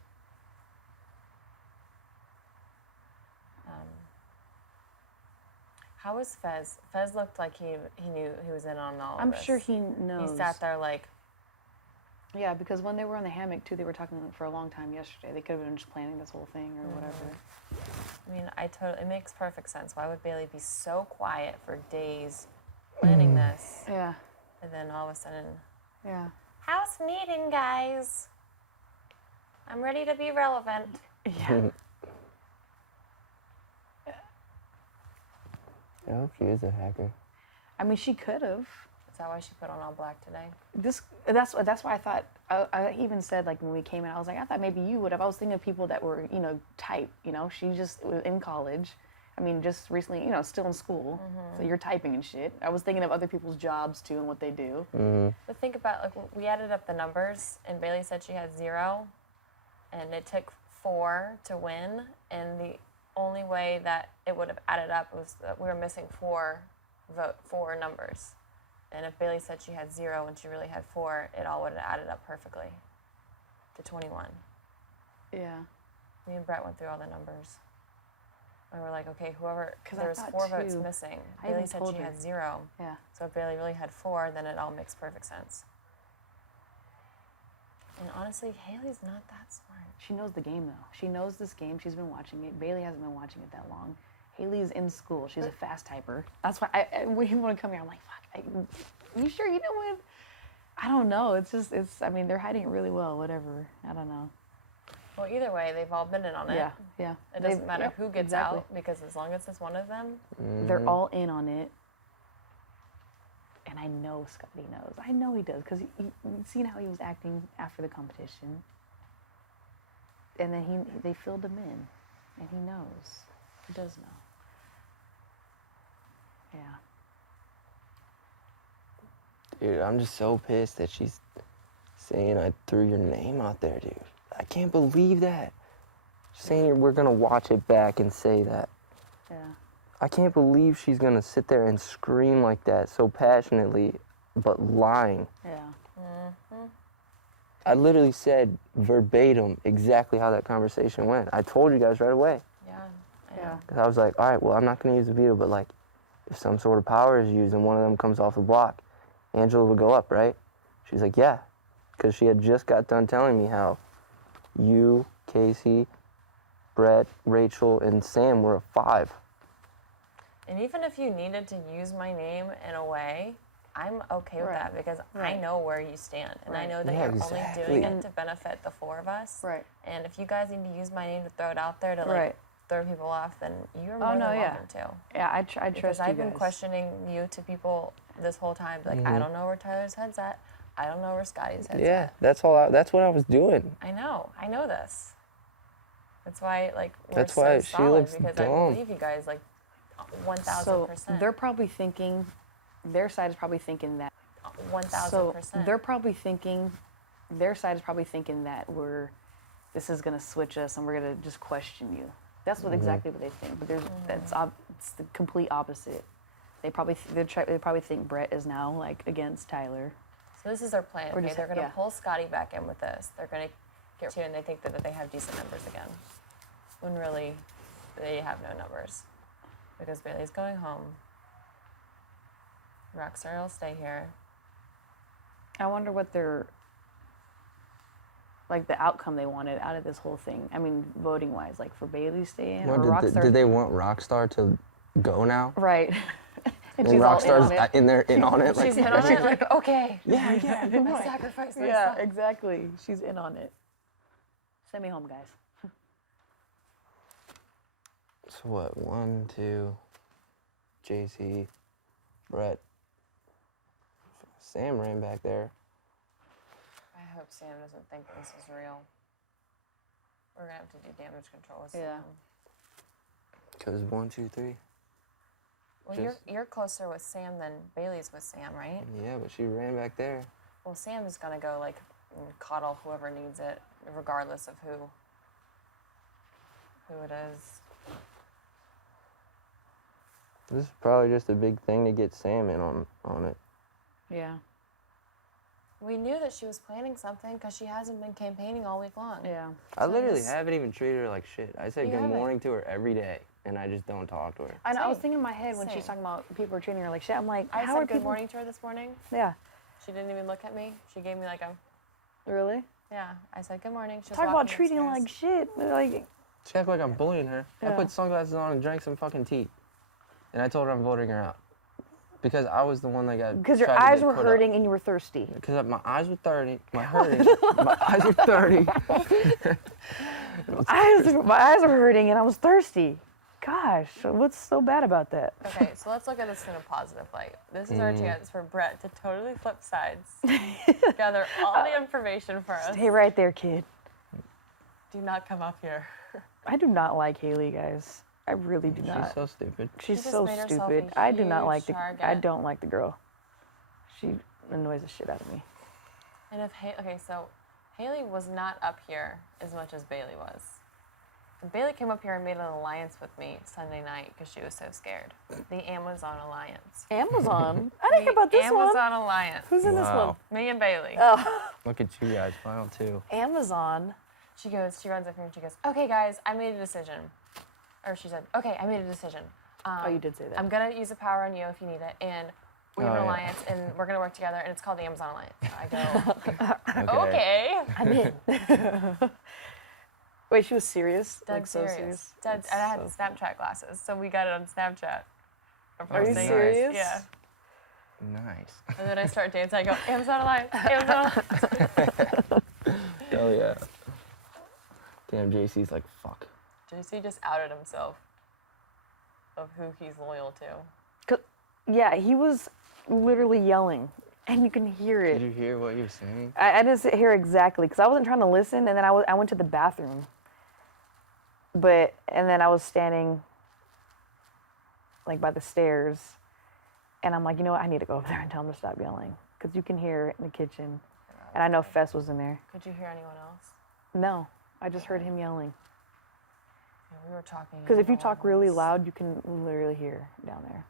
How was Fez? Fez looked like he knew he was in on all of I'm this. sure he knows. He sat there like, Yeah, because when they were on the hammock too, they were talking for a long time yesterday. They could have been just planning this whole thing or whatever. I mean, it makes perfect sense. Why would Bailey be so quiet for days planning this? Yeah. And then all of a sudden, Yeah. house meeting, guys. I'm ready to be relevant. Yeah. I hope she is a hacker. I mean, she could have. Is that why she put on all black today? That's why I thought. I even said, like, when we came in, I was like, I thought maybe you would have. I was thinking of people that were, type. She just was in college. I mean, just recently, still in school. So you're typing and shit. I was thinking of other people's jobs too and what they do. But think about, like, we added up the numbers, and Bailey said she had 0, and it took 4 to win, and the only way that it would have added up was that we were missing 4 numbers. And if Bailey said she had 0 and she really had 4, it all would have added up perfectly to 21. Yeah. Me and Brett went through all the numbers. And we're like, okay, Because there I was thought 4 votes too. missing. I Bailey even said told she her. had 0. Yeah. So if Bailey really had 4, then it all makes perfect sense. And honestly, Haley's not that smart. She knows the game though. She knows this game. She's been watching it. Bailey hasn't been watching it that long. Haley's in school. She's a fast typer. That's why when you want to come here, I'm like, fuck. You sure you know when? I don't know. I mean, they're hiding it really well. Whatever. I don't know. Well, either way, they've all been in on it. Yeah, yeah. It doesn't matter yep, who gets exactly. out, because as long as it's one of them. They're all in on it. And I know Scotty knows. I know he does, because you've seen how he was acting after the competition. And then they filled him in, and he knows. He does know. Yeah. Dude, I'm just so pissed that she's saying I threw your name out there, dude. I can't believe that. She's saying we're gonna watch it back and say that. Yeah. I can't believe she's gonna sit there and scream like that so passionately, but lying. Yeah. I literally said verbatim exactly how that conversation went. I told you guys right away. Yeah. Yeah. Because I was like, all right, well, I'm not gonna use the veto, but like, if some sort of power is used and one of them comes off the block, Angela would go up, right? She's like, yeah. Because she had just got done telling me how you, Casey, Brett, Rachel, and Sam were a 5. And even if you needed to use my name in a way, I'm okay with Right. that, because I Right. know where you stand. And I Right. know that Yeah, you're only exactly. doing it to benefit the 4 of us. Right. And if you guys need to use my name to throw it out there to, like, Right. throw people off, then you're Oh, more no, than yeah. welcome to. Yeah, I trust Because you I've been guys. questioning you to people this whole time. Like, I don't know where Tyler's head's at. I don't know where Scotty's head's Yeah, at. that's what I was doing. I know this. That's why, like, we're That's so why she solid, looks because I dumb. believe you guys, like, So 1,000%. they're probably thinking, their side is probably thinking that. 1,000%. They're probably thinking, their side is probably thinking that this is gonna switch us and we're gonna just question you. That's what exactly what they think. But it's the complete opposite. They probably think Brett is now like against Tyler. So this is their plan. Or Okay, just- they're gonna yeah. pull Scotty back in with this. They're gonna get you, and they think that they have decent numbers again, when really they have no numbers, because Bailey's going home. Rockstar will stay here. I wonder what their like the outcome they wanted out of this whole thing. I mean, voting wise, like for Bailey staying or Rockstar. Did they want Rockstar to go now? Right. And she's all Rockstar's in on it. in on it. She's in on it. Like, okay. Yeah, good I point. sacrificed Yeah, myself. exactly. She's in on it. Send me home, guys. So what? 1, 2, JC, Brett, Sam ran back there. I hope Sam doesn't think this is real. We're gonna have to do damage control with Yeah. Sam. Cause 1, 2, 3. Well, Just- you're closer with Sam than Bailey's with Sam, right? Yeah, but she ran back there. Well, Sam is gonna go like and coddle whoever needs it, regardless of who it is. This is probably just a big thing to get Sam in on it. Yeah. We knew that she was planning something because she hasn't been campaigning all week long. Yeah. I So literally this- haven't even treated her like shit. I said You good haven't. morning to her every day, and I just don't talk to her. I know. I was Same. thinking in my head when she's Same. talking about people are treating her like shit. I'm like, I how are said good people? morning to her this morning. Yeah. She didn't even look at me. She gave me like a, Really? yeah. I said good morning. She was Talk about walking treating her upstairs. like shit. Like, She acted like I'm bullying her. I Yeah. put sunglasses on and drank some fucking tea. And I told her I'm voting her out. Because I was the one that got Because your tried to eyes get were put up. hurting and you were thirsty. Because my eyes were hurting. My eyes were dirty. My eyes were hurting and I was thirsty. Gosh, what's so bad about that? Okay, so let's look at this in a positive light. This is our chance for Brett to totally flip sides, gather all the information for us. Stay right there, kid. Do not come up here. I do not like Haley, guys. I really do not. She's so stupid. She's She just so made herself stupid. a I do not huge like the. I target. don't like the girl. She annoys the shit out of me. And if okay, so Haley was not up here as much as Bailey was. And Bailey came up here and made an alliance with me Sunday night because she was so scared. The Amazon Alliance. Amazon? I didn't hear about this Amazon one. Alliance. Who's in this one? Wow. Me and Bailey. Oh, Look at you guys, final two. Amazon. She runs up here and she goes, okay, guys, I made a decision. Or she said, okay, I made a decision. Oh, you did say that. I'm going to use the power on you if you need it. And we have Oh, an yeah. alliance and we're going to work together and it's called the Amazon Alliance. So I go, Okay. okay. I'm in. Wait, she was serious? Dead Like so serious. serious? Dead, That's and I had so- Snapchat glasses, so we got it on Snapchat. Are you Nice. serious? Yeah. Nice. And then I start dancing. I go, Amazon Alliance, Amazon Alliance. Hell yeah. Damn, JC's like, fuck. JC just outed himself of who he's loyal to. Yeah, he was literally yelling, and you can hear it. Did you hear what he was saying? I didn't hear exactly because I wasn't trying to listen, and then I went to the bathroom. And then I was standing like by the stairs, and I'm like, you know what? I need to go over there and tell him to stop yelling because you can hear it in the kitchen, and I know Fess was in there. Could you hear anyone else? No, I just heard him yelling. Yeah, we were talking. Because if you and talk no one really was- loud, you can literally hear down there.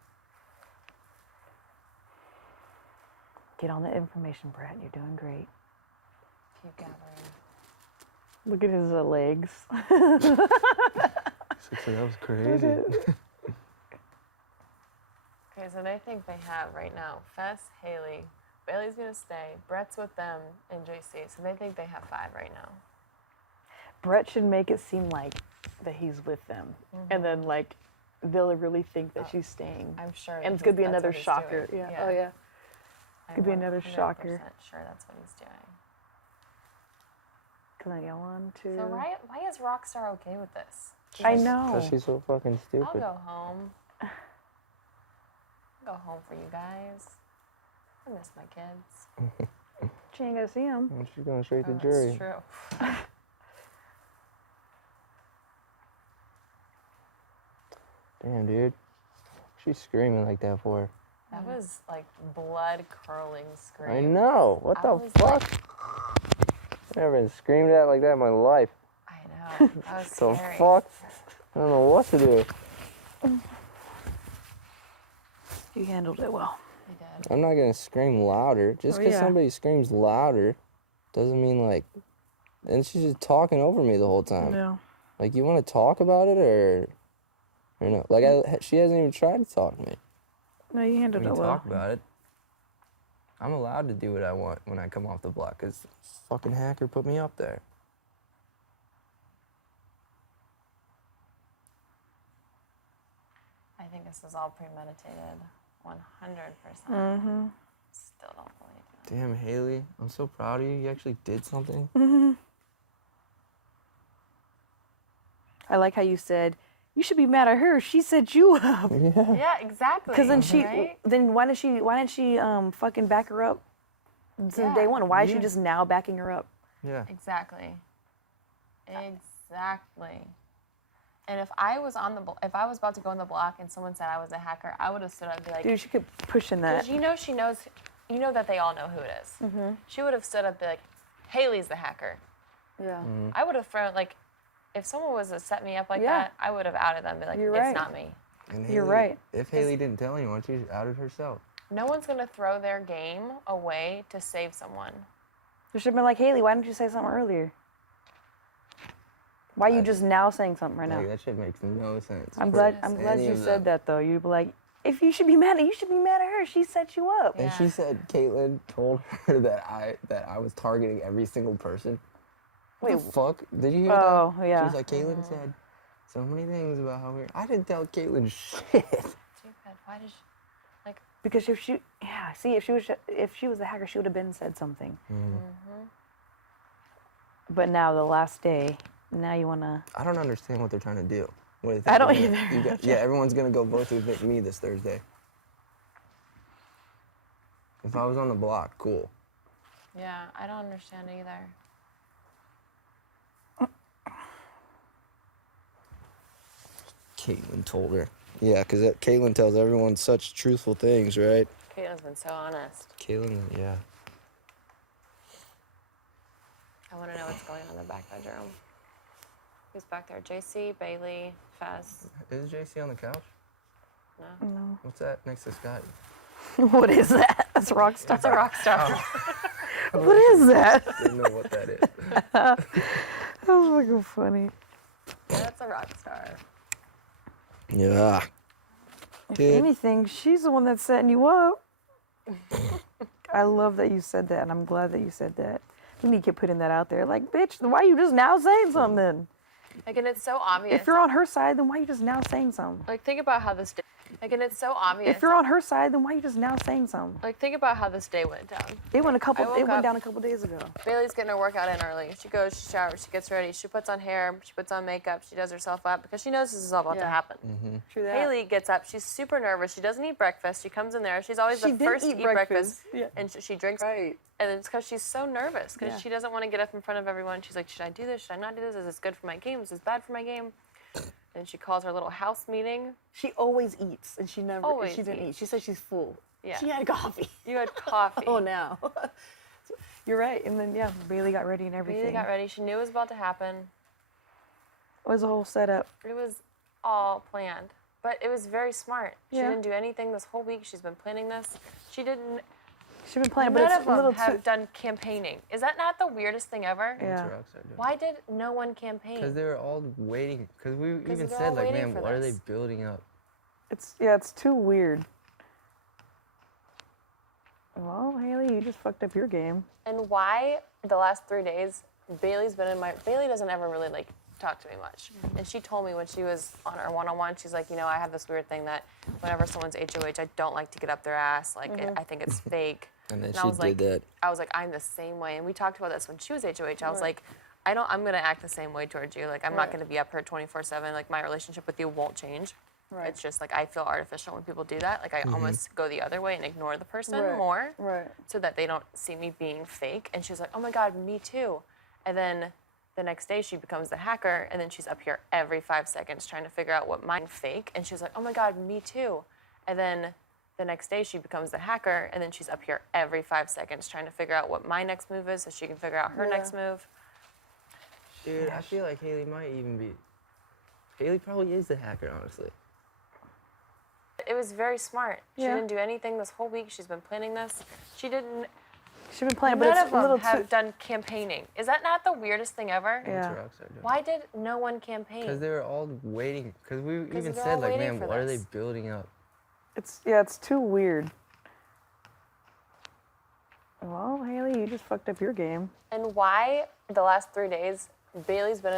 Get on the information, Brett. You're doing great. Keep gathering. Look at his legs. So that was crazy. Okay, so they think they have right now Fess, Haley, Bailey's gonna stay, Brett's with them, and JC. So they think they have 5 right now. Brett should make it seem like that he's with them, and then like they'll really think that she's staying. I'm sure. And it's because gonna be that's another what he's shocker. doing. Yeah. Oh yeah. Could be I'm another 100% shocker. Sure, that's what he's doing. Can I go on to? So why is Rockstar okay with this? I know. Because she's so fucking I'll stupid. go home. I'll go home for you guys. I miss my kids. She ain't gonna see him. And she's going straight to Oh, jury. that's true. Damn, dude. She's screaming like that for. That was like blood curdling scream. I know. What I the was fuck? like- I've never been screamed at like that in my life. I know. That was The scary. fuck? I don't know what to do. You handled it well. He did. I'm not gonna scream louder. Just Oh, because yeah. somebody screams louder doesn't mean like. And she's just talking over me the whole time. Yeah. Like, you want to talk about it or no? Like, she hasn't even tried to talk to me. No, you We handled can it well. talk about it. I'm allowed to do what I want when I come off the block because fucking hacker put me up there. I think this is all premeditated. 100%. Mm-hmm. Still don't believe it. Damn, Haley, I'm so proud of you. You actually did something. Mm-hmm. I like how you said you should be mad at her. She set you up. Yeah. Yeah, exactly. Because then right? then why didn't she fucking back her up since day one? Why is she Yeah. just now backing her up? Yeah. Exactly. Exactly. And if I was if I was about to go on the block and someone said I was a hacker, I would have stood up and be like, Dude, she kept pushing that. because you know she knows, you know that they all know who it is. Mm-hmm. She would have stood up and be like, Haley's the hacker. Yeah. I would have thrown, like, if someone was to set me up like Yeah. that, I would have outed them and be like, You're it's right. not me. And You're Haley- right. If Haley didn't tell anyone, she outed herself. No one's going to throw their game away to save someone. You should have been like, Haley, why didn't you say something earlier? Why are you just now saying something right now? Like, that shit makes no sense. I'm for glad any you of said them. that though. You'd be like, if you should be mad at her. She set you up. And she said Caitlyn told her that I was targeting every single person. What Wait, the fuck? Did you hear oh, that? yeah. She was like, Caitlyn said So many things about how weird. I didn't tell Caitlin shit. Stupid. Why did she, like? Because if she was the hacker, she would have been said something. But now the last day, now you wanna. I don't understand what they're trying to do. What do they think I don't they're gonna- either. yeah, everyone's gonna go vote to evict me this Thursday. If I was on the block, cool. Yeah, I don't understand either. Caitlin told her. Yeah, because Caitlin tells everyone such truthful things, right? Caitlin's been so honest. Caitlin, yeah. I want to know what's going on in the back bedroom. Who's back there? JC, Bailey, Fez. Is JC on the couch? No. No. What's that next to Scotty? What is that? That's Rockstar. That's a rock star. What is that? Didn't know what that is. That was fucking funny. Yeah, that's a rock star. Yeah. If Dude. anything, she's the one that's setting you up. I love that you said that, and I'm glad that you said that. You need to keep putting that out there. Like, bitch, why are you just now saying something? Like, and it's so obvious. If you're on her side, then why are you just now saying something? Like, think about how this day. Like, and it's so obvious. If you're on her side, then why are you just now saying something? Like, think about how this day went down. It went I woke up- down a couple days ago. Bailey's getting her workout in early. She goes, she showers, she gets ready, she puts on hair, she puts on makeup, she does herself up because she knows this is all about to happen. True that. Haley gets up, she's super nervous, she doesn't eat breakfast, she comes in there, she's always She the didn't first to eat eat breakfast, breakfast. Yeah. and she drinks. Right. And it's because she's so nervous because Yeah. she doesn't want to get up in front of everyone. She's like, should I do this? Should I not do this? Is this good for my game? Is this bad for my game? And she calls her little house meeting. She always eats, and she never. Always she didn't eat. eats. She said she's full. Yeah. She had coffee. You had coffee. Oh, now. You're right. And then Bailey got ready and everything. Bailey got ready. She knew it was about to happen. It was a whole setup. It was all planned, but it was very smart. She Yeah. didn't do anything this whole week. She's been planning this. She didn't. She's been playing, but None it's of a them little have too. done campaigning. Is that not the weirdest thing ever? Yeah. Why did no one campaign? Because they were all waiting. Because we 'Cause even they're said, all like, waiting man, for what are they this. building up? It's too weird. Well, Haley, you just fucked up your game. And why the last 3 days Bailey's been in my. Bailey doesn't ever really like talk to me much, and she told me when she was on our one-on-one, she's like, you know, I have this weird thing that whenever someone's HOH, I don't like to get up their ass. Like I think it's fake. And then I she was like, did that. I was like, I'm the same way. And we talked about this when she was HOH. I was Right. like, I'm gonna act the same way towards you. Like I'm not gonna be up here 24/7. Like my relationship with you won't change. Right. It's just like I feel artificial when people do that. Like I almost go the other way and ignore the person Right. more Right. so that they don't see me being fake. And she was like, oh my God, me too. And then the next day she becomes the hacker, and then she's up here every 5 seconds trying to figure out what mine fake. And she was like, oh my God, me too. And then the next day she becomes the hacker, and then she's up here every 5 seconds trying to figure out what my next move is so she can figure out her Yeah. next move. Dude, I feel like Haley might even be. Haley probably is the hacker, honestly. It was very smart. She Yeah. didn't do anything this whole week. She's been planning this. She didn't. She's been playing, but None it's of a little them have too. done campaigning. Is that not the weirdest thing ever? Yeah. Why did no one campaign? Because they were all waiting. Because we even they're said, all like, waiting man, for what are they this. building up? It's too weird. Well, Haley, you just fucked up your game. And why the last 3 days Bailey doesn't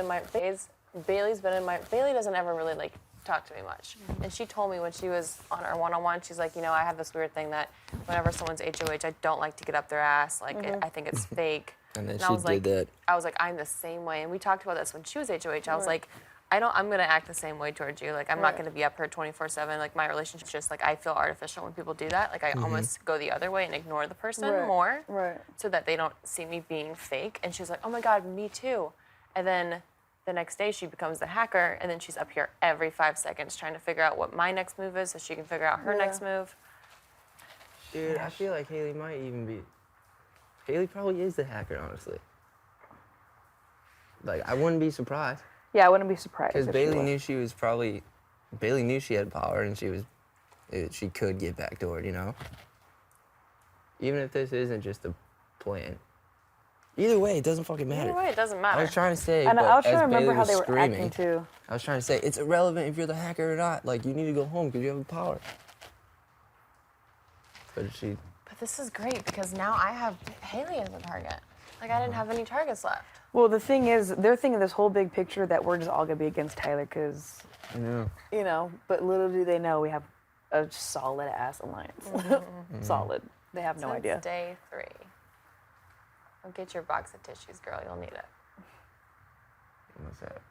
ever really like talk to me much. And she told me when she was on our one-on-one, she's like, you know, I have this weird thing that whenever someone's HOH, I don't like to get up their ass. Like I think it's fake. And then I she was did like, that. I was like, I'm the same way. And we talked about this when she was HOH. I was like, I'm gonna act the same way towards you. Like I'm not gonna be up here 24/7. Like my relationship's just like I feel artificial when people do that. Like I almost go the other way and ignore the person Right. more Right. so that they don't see me being fake. And she was like, oh my God, me too. And then the next day she becomes the hacker, and then she's up here every 5 seconds trying to figure out what my next move is so she can figure out her Yeah. next move. Dude, I feel like Haley might even be. Haley probably is the hacker, honestly. Like, I wouldn't be surprised. Yeah, I wouldn't be surprised. Because if she Bailey was. knew she was probably. Bailey knew she had power and she could get backdoored, you know? Even if this isn't just a plan. Either way, it doesn't fucking matter. Either way, it doesn't I matter. was trying to say, And but I was trying as to remember Bailey how was they were screaming, acting too. I was trying to say, it's irrelevant if you're the hacker or not. Like, you need to go home because you have the power. But she. But this is great because now I have Haley as a target. Like, I didn't have any targets left. Well, the thing is, they're thinking this whole big picture that we're just all gonna be against Tyler, because, Yeah. you know. But little do they know we have a solid ass alliance. Solid. They have no Since idea. day 3. Go get your box of tissues, girl. You'll need it. What's that?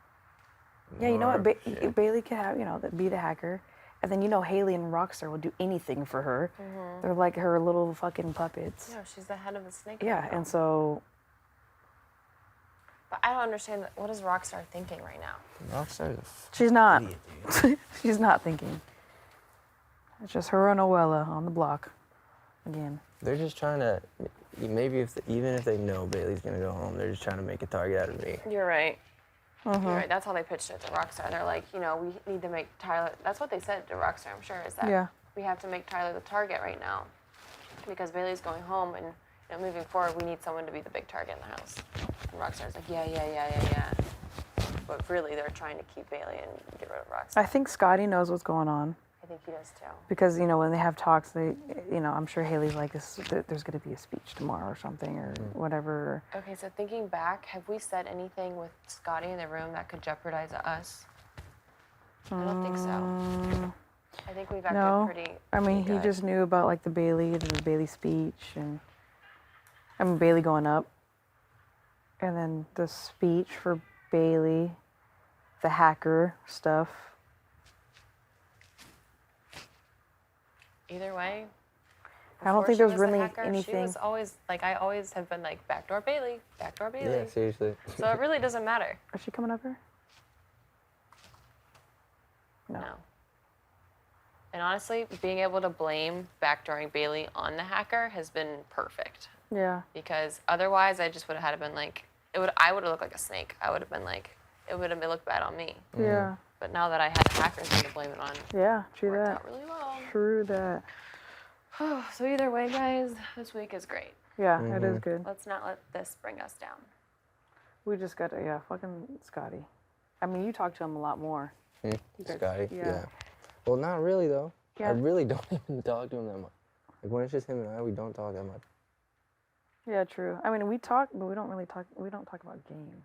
Yeah, you know what? More shit. Bailey could have, you know, be the hacker, and then you know Haley and Rockstar will do anything for her. They're like her little fucking puppets. No, she's the head of the snake. Yeah, and so But I don't understand. What is Rockstar thinking right now? Rockstar's a she's not. idiot, dude. She's not thinking. It's just her and Noella on the block again. They're just trying to, maybe even if they know Bailey's gonna go home, they're just trying to make a target out of me. You're right. You're right. That's how they pitched it to Rockstar. They're like, you know, we need to make Tyler. That's what they said to Rockstar. I'm sure is that Yeah. we have to make Tyler the target right now because Bailey's going home, and you know, moving forward, we need someone to be the big target in the house. And Rockstar's like, yeah. But really, they're trying to keep Bailey and get rid of Rockstar. I think Scotty knows what's going on. I think he does too. Because, you know, when they have talks, they, you know, I'm sure Haley's like, there's going to be a speech tomorrow or something or whatever. Okay, so thinking back, have we said anything with Scotty in the room that could jeopardize us? I don't think so. I think we've acted No. pretty. I mean, he pretty good. just knew about, like, the Bailey speech and, I mean, Bailey going up. And then the speech for Bailey, the hacker stuff. Either way. I don't before think she there was was the really hacker, She anything. was always like, I always have been like, backdoor Bailey, backdoor Bailey. Yeah, seriously. So it really doesn't matter. Is she coming up here? No. And honestly, being able to blame backdooring Bailey on the hacker has been perfect. Yeah. Because otherwise, I just would have had to been like, I would have looked like a snake. I would have been like, it would have looked bad on me. Yeah. But now that I had the hackers to blame it on, Yeah, true worked that. out really well. True that. So either way, guys, this week is great. Yeah, it is good. Let's not let this bring us down. We just got to, yeah, fucking Scotty. I mean, you talk to him a lot more. You guys- Scotty? yeah. Well, not really, though. Yeah. I really don't even talk to him that much. Like, when it's just him and I, we don't talk that much. Yeah, true. I mean, we talk, but we don't really talk. We don't talk about game.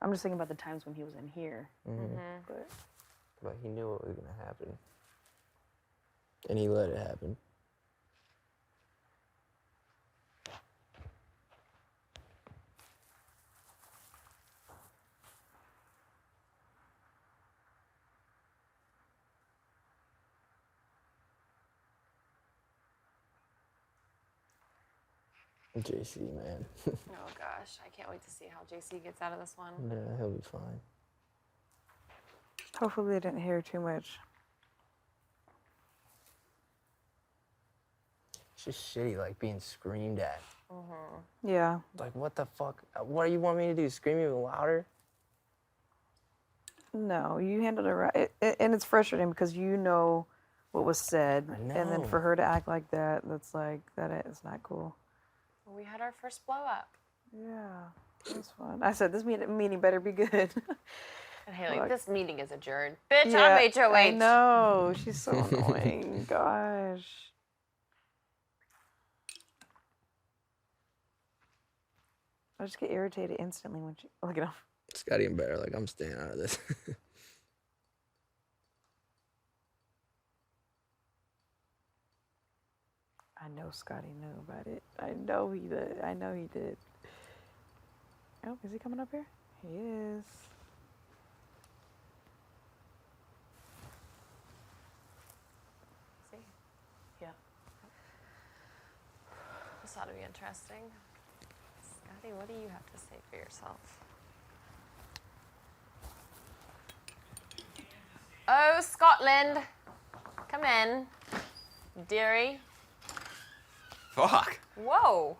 I'm just thinking about the times when he was in here. But he knew what was going to happen. And he let it happen. JC, man. Oh gosh, I can't wait to see how JC gets out of this one. Yeah, he'll be fine. Hopefully, they didn't hear too much. It's just shitty, like, being screamed at. Yeah. Like, what the fuck? What do you want me to do? Scream even louder? No, you handled it right. And it's frustrating because you know what was said. And then know. for her to act like that, that's like, it's not cool. Well, we had our first blow up. Yeah, it was fun. I said, this meeting better be good. And Haley, Fuck. this meeting is adjourned. Bitch, Yeah, I'm HOH. I know. She's so annoying. Gosh. I just get irritated instantly when she, look at him. It's got even better. Like, I'm staying out of this. I know Scotty knew about it. I know he did. I know he did. Oh, is he coming up here? He is. See? Yeah. This ought to be interesting. Scotty, what do you have to say for yourself? Oh, Scotland. Come in. Dearie. Fuck. Whoa.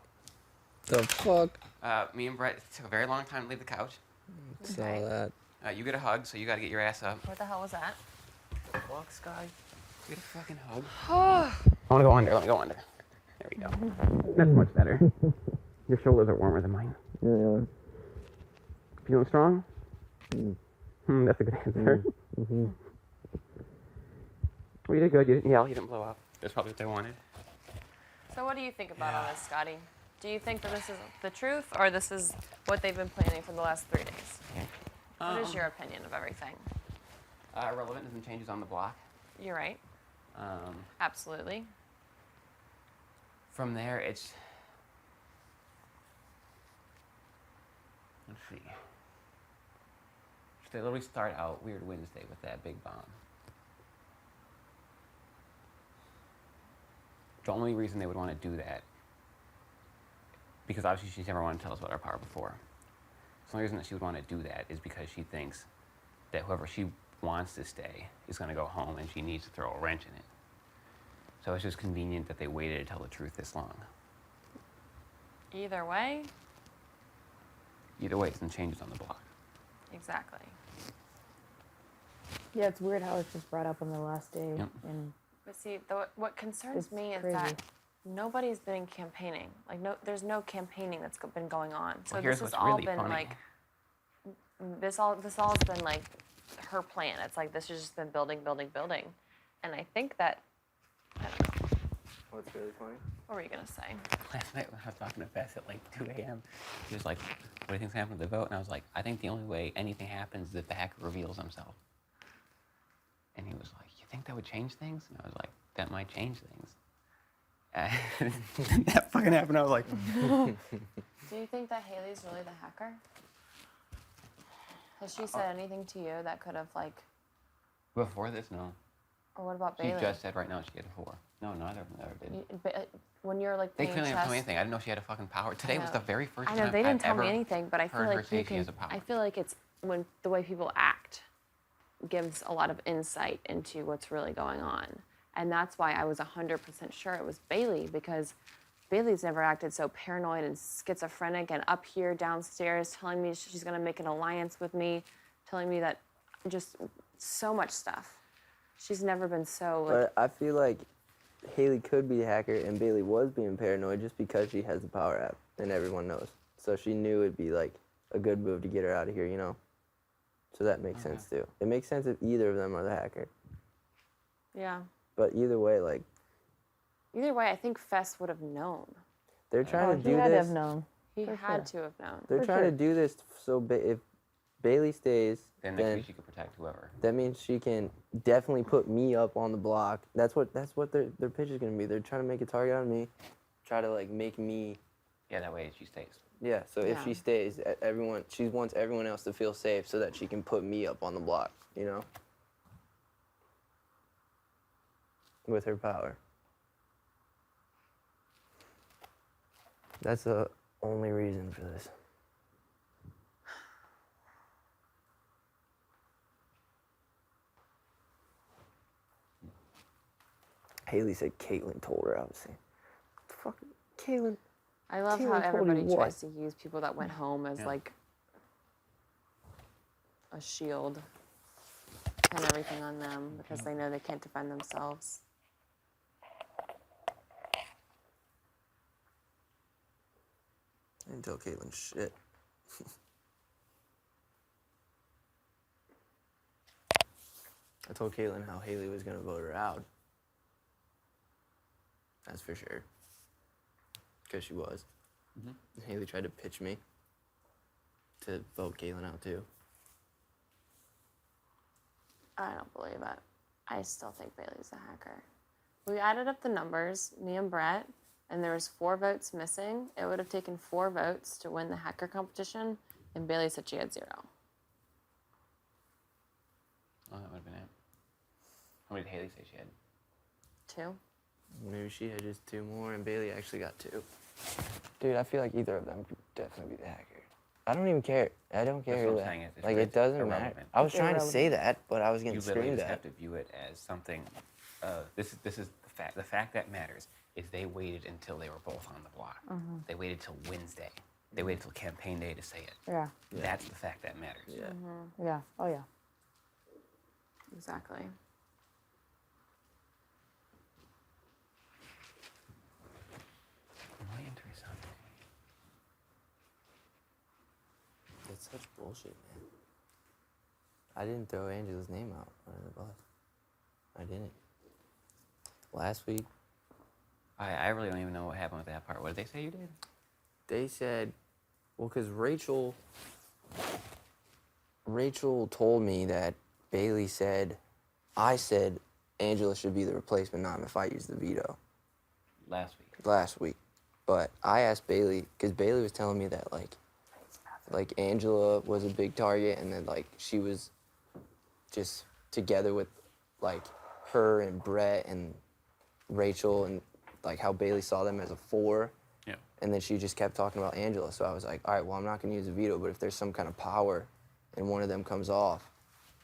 The fuck? Me and Brett took a very long time to leave the couch. Saw that. You get a hug, so you gotta get your ass up. What the hell was that? Fuck, Sky. Get a fucking hug. I wanna go under. Let me go under. There we go. That's much better. Your shoulders are warmer than mine. Yeah. Feeling strong? That's a good answer. Well, you did good. You didn't yell. You didn't blow up. That's probably what they wanted. So what do you think about all this, Scotty? Do you think that this is the truth, or this is what they've been planning for the last 3 days? What is your opinion of everything? Relevant and changes on the block. You're right. Absolutely. From there, it's. Let's see. They literally start out Weird Wednesday with that big bomb. The only reason they would want to do that, because obviously she's never wanted to tell us about our power before. The only reason that she would want to do that is because she thinks that whoever she wants to stay is going to go home and she needs to throw a wrench in it. So it's just convenient that they waited to tell the truth this long. Either way. Either way, some changes on the block. Exactly. Yeah, it's weird how it's just brought up on the last day. Yep. And But see, what concerns It's me is crazy. that nobody's been campaigning. Like, there's no campaigning that's been going on. So Well, this here's has what's all really been funny. like, this all has been like her plan. It's like this has just been building, and I think that. I don't know. What's really funny? What were you gonna say? Last night when I was talking to Fess at like 2 a.m., he was like, what do you think's happening with the vote? And I was like, I think the only way anything happens is if the hacker reveals himself. And he was like, you think that would change things? And I was like, that might change things. And that fucking happened. I was like, Do you think that Haley's really the hacker? Has she said anything to you that could have like? before this, no. Or what about She Bailey? just said right now she had a 4. No, neither of them ever did. When you're like They playing clearly chess, didn't tell me anything. I didn't know she had a fucking power. Today was know. the very first I time know they didn't I've tell me ever anything, but I feel heard her like say you she can. has a power. I feel like it's when the way people act gives a lot of insight into what's really going on, and that's why I was 100% sure it was Bailey, because Bailey's never acted so paranoid and schizophrenic and up here downstairs telling me she's gonna make an alliance with me, telling me that just so much stuff. She's never been so like. But I feel like Haley could be a hacker and Bailey was being paranoid just because she has the power app and everyone knows. So she knew it'd be like a good move to get her out of here, you know? So that makes sense too. It makes sense if either of them are the hacker. Yeah. But either way, like, Either way, I think Fess would have known. they're trying to he do had to this. have known. He For had sure. to have known. They're For trying sure. to do this so if Bailey stays, Then next week she could protect whoever. that means she can definitely put me up on the block. That's what their pitch is gonna be. They're trying to make a target out of me, try to like make me. Yeah, that way she stays. Yeah. So if Yeah. she stays, she wants everyone else to feel safe so that she can put me up on the block. You know. With her power. That's the only reason for this. Haley said Caitlyn told her I was saying. Fuck, Caitlyn. I love how Caitlyn told you everybody what? tries to use people that went home as like a shield, pin everything on them because they know they can't defend themselves. I didn't tell Caitlyn shit. I told Caitlyn how Haley was gonna vote her out. That's for sure. Because she was. Mhm. And Haley tried to pitch me to vote Caitlyn out too. I don't believe it. I still think Bailey's a hacker. We added up the numbers, me and Brett, and there was 4 votes missing. It would have taken 4 votes to win the hacker competition, and Bailey said she had 0. Oh, that would have been it. How many did Haley say she had? 2. Maybe she had just 2 more and Bailey actually got 2. Dude, I feel like either of them could definitely be the hacker. I don't even care. I don't care. That's what I'm who saying is it's like, really it doesn't matter. irrelevant. I was It's trying to say irrelevant. that, but I was getting You literally screamed just at. have to view it as something. This is the fact. The fact that matters is they waited until they were both on the block. They waited till Wednesday. They waited till campaign day to say it. Yeah. That's the fact that matters. Yeah. Yeah. Oh yeah. Exactly. Muy interesante. That's such bullshit, man. I didn't throw Angela's name out under the bus. I didn't. Last week, I really don't even know what happened with that part. What did they say you did? they said, well, because Rachel told me that Bailey said, I said Angela should be the replacement, not if I use the veto. Last week. But I asked Bailey, because Bailey was telling me that, like Angela was a big target, and then, like, she was just together with, like, her and Brett and Rachel, and, like, how Bailey saw them as a 4. Yeah. And then she just kept talking about Angela. So I was like, all right, well, I'm not going to use a veto, but if there's some kind of power and one of them comes off,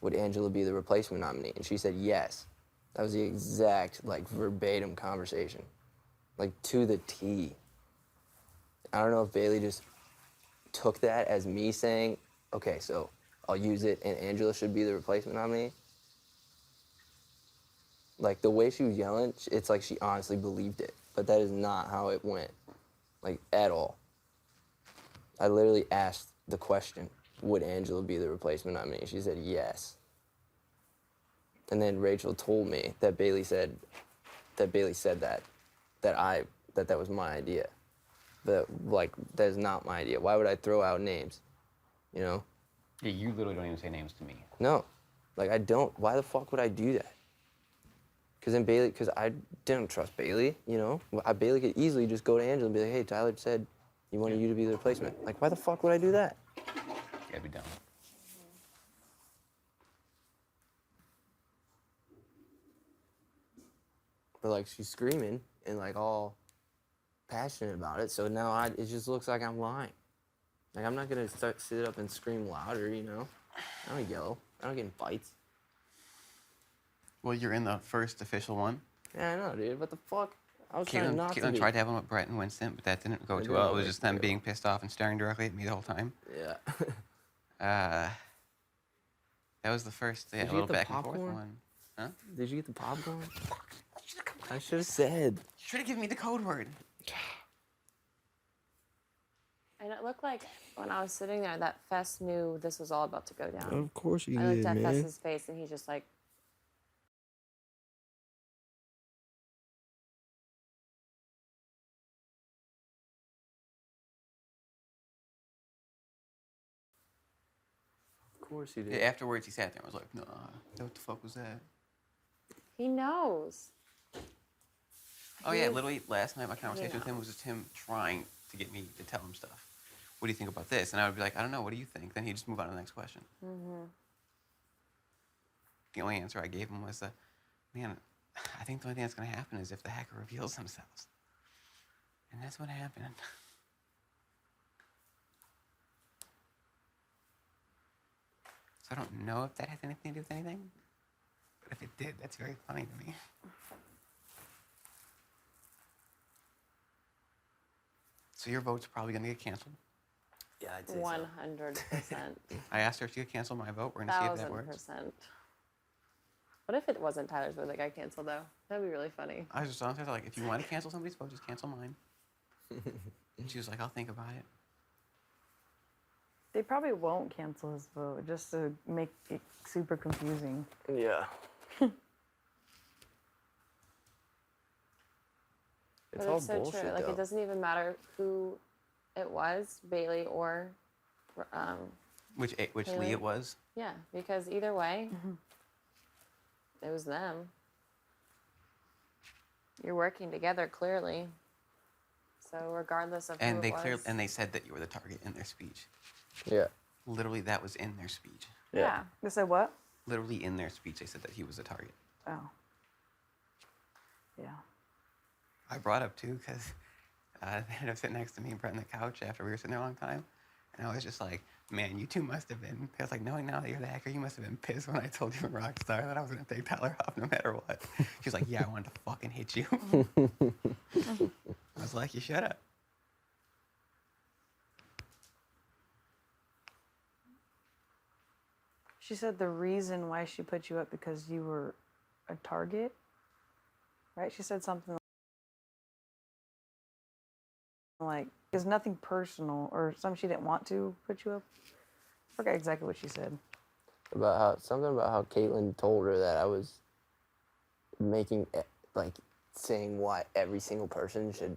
would Angela be the replacement nominee? And she said yes. That was the exact, like, verbatim conversation. Like, to the T. I don't know if Bailey just took that as me saying, okay, so I'll use it and Angela should be the replacement nominee. Like, the way she was yelling, it's like she honestly believed it. But that is not how it went, like, at all. I literally asked the question, would Angela be the replacement nominee? She said yes. And then Rachel told me that Bailey said that that was my idea. But, like, that is not my idea. Why would I throw out names, you know? Yeah, you literally don't even say names to me. No, like, I don't. Why the fuck would I do that? Because I didn't trust Bailey, you know? Bailey could easily just go to Angela and be like, hey, Tyler said he wanted you to be the replacement. Like, why the fuck would I do that? You gotta be dumb. But, like, she's screaming and, like, all passionate about it, so now it just looks like I'm lying. Like, I'm not gonna sit up and scream louder, you know? I don't yell. I don't get in fights. Well, you're in the first official one. Yeah, I know, dude. What the fuck? I was trying not to Caitlin be. tried to have one with Brett and Winston, but that didn't go It too didn't well. It was work just them too being pissed off and staring directly at me the whole time. Yeah. That was the first Did you little get the back and popcorn? forth one. Huh? Did you get the popcorn? I should have said. You should have given me the code word. And it looked like when I was sitting there that Fess knew this was all about to go down. Of course he I did, looked at man. Fess's face and he's just like, Of course he did. Yeah, afterwards, he sat there and was like, nah, what the fuck was that? he knows. Oh, He yeah, was- literally last night my conversation with him was just him trying to get me to tell him stuff. What do you think about this? And I would be like, I don't know, what do you think? Then he'd just move on to the next question. Mm-hmm. The only answer I gave him was, man, I think the only thing that's going to happen is if the hacker reveals themselves. And that's what happened. So I don't know if that has anything to do with anything. But if it did, that's very funny to me. So your vote's probably going to get canceled. Yeah, I'd say 100%. I asked her if she could cancel my vote. We're going to see if that works. 1000%. What if it wasn't Tyler's vote that got canceled, though? That'd be really funny. I was just honestly like, if you want to cancel somebody's vote, just cancel mine. And she was like, I'll think about it. They probably won't cancel his vote just to make it super confusing. Yeah. But all it's so bullshit, true. Like, though. it doesn't even matter who it was, Bailey or Which Haley. Lee it was. Yeah, because either way, it was them. You're working together, clearly. So regardless of And who they it was, clearly and they said that you were the target in their speech. Yeah. Literally, that was in their speech. Yeah. They said what? Literally in their speech, they said that he was the target. Oh. Yeah. I brought up too because they ended up sitting next to me and Brett on the couch after we were sitting there a long time, and I was just like, "Man, you two must have been." I was like, "Knowing now that you're the hacker, you must have been pissed when I told you in Rockstar that I was gonna take Tyler off no matter what." She was like, "Yeah, I wanted to fucking hit you." I was like, "You shut up." She said the reason why she put you up because you were a target, right? She said something like, "It's nothing personal," or something. She didn't want to put you up. I forgot exactly what she said. About how Caitlin told her that I was saying why every single person should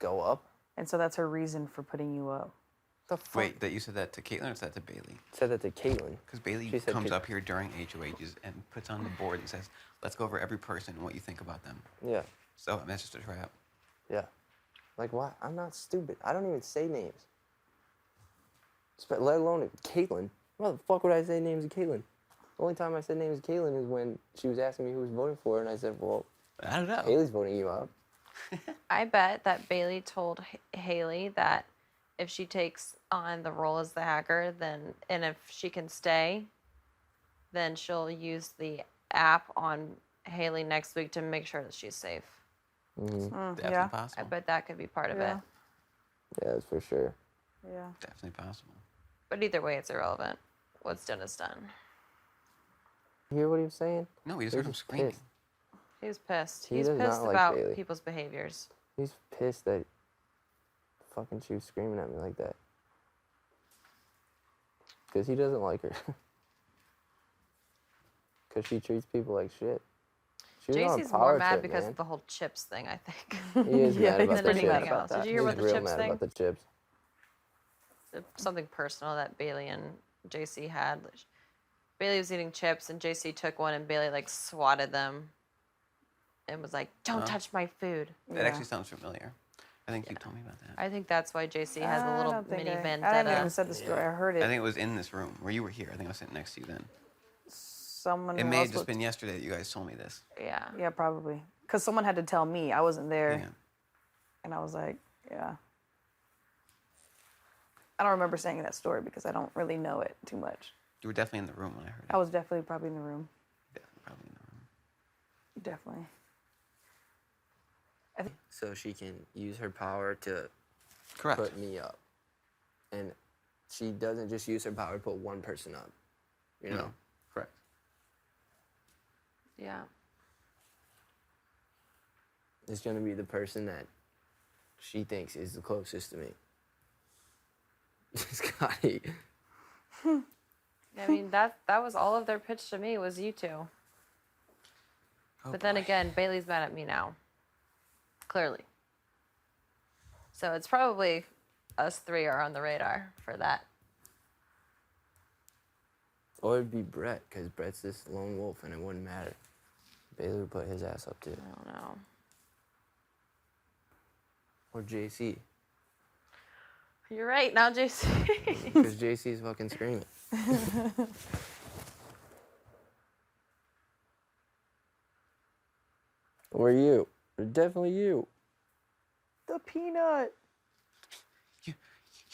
go up. And so that's her reason for putting you up. The fuck? Wait, that you said that to Caitlin or said that to Bailey? Said that to Caitlin. Because Bailey She said comes to- up here during HOHs and puts on the board and says, let's go over every person and what you think about them. Yeah. So that's just a trap. Yeah. Like, why? I'm not stupid. I don't even say names. Let alone Caitlyn. Why the fuck would I say names of Caitlyn? The only time I said names of Caitlyn is when she was asking me who was voting for her, and I said, well, I don't know. Haley's voting you up. I bet that Bailey told Haley that if she takes on the role as the hacker, and if she can stay, then she'll use the app on Haley next week to make sure that she's safe. Definitely yeah. possible. I bet that could be part of Yeah. it. Yeah, that's for sure. Yeah. Definitely possible. But either way, it's irrelevant. What's done is done. You hear what he was saying? No, we just He heard was him screaming. pissed. He was pissed. He He's does not pissed like about Bailey. people's behaviors. He's pissed that fucking she was screaming at me like that. Because he doesn't like her. Because she treats people like shit. She was on a JC's power more mad trip, because man. of the whole chips thing, I think. He is mad about than the anything chips. else. Did you hear about He's the real chips mad thing? about the chips. Something personal that Bailey and JC had. Bailey was eating chips and JC took one and Bailey like swatted them and was like, "Don't Oh. touch my food." That actually sounds familiar. I think you told me about that. I think that's why JC has a little mini I vendetta. didn't even said the story. I heard it. I think it was in this room where you were here. I think I was sitting next to you then. Someone It may else have just was- been yesterday that you guys told me this. Yeah. Yeah, probably. Because someone had to tell me. I wasn't there. Yeah. And I was like, yeah. I don't remember saying that story because I don't really know it too much. You were definitely in the room when I heard it. I was definitely probably in the room. Probably in the room. Definitely. So she can use her power to Correct. put me up. And she doesn't just use her power to put one person up. You know? No. Correct. Yeah. It's going to be the person that she thinks is the closest to me. Scotty. I mean, that was all of their pitch to me was you two. But then again, Bailey's mad at me now. Clearly. So it's probably us three are on the radar for that. Or it'd be Brett, because Brett's this lone wolf and it wouldn't matter. Bailey would put his ass up too. I don't know. Or JC. You're right now, JC. Because JC's fucking screaming. Or you. Or definitely you. The peanut.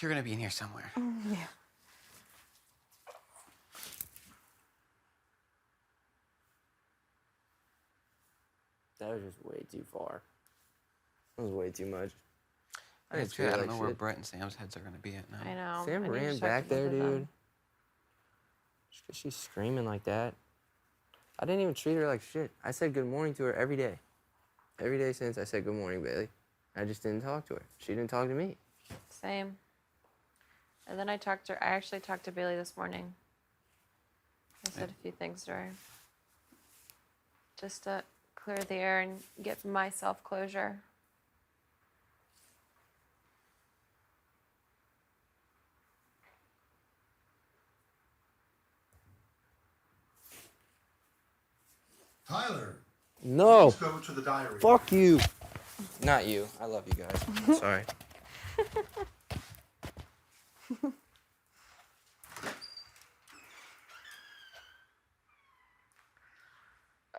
You're gonna be in here somewhere. Yeah. That was just way too far. That was way too much. I didn't don't feel know like where shit. Brett and Sam's heads are gonna be at now. I know. Sam I need to ran check back both there, of them. dude. Just 'cause she's screaming like that. I didn't even treat her like shit. I said good morning to her every day. Every day since I said good morning, Bailey. I just didn't talk to her. She didn't talk to me. Same. And then I actually talked to Bailey this morning. I said a few things to her. Just to clear the air and get myself closure. Tyler, No. please go to the diary. Fuck you. Not you. I love you guys. I'm sorry.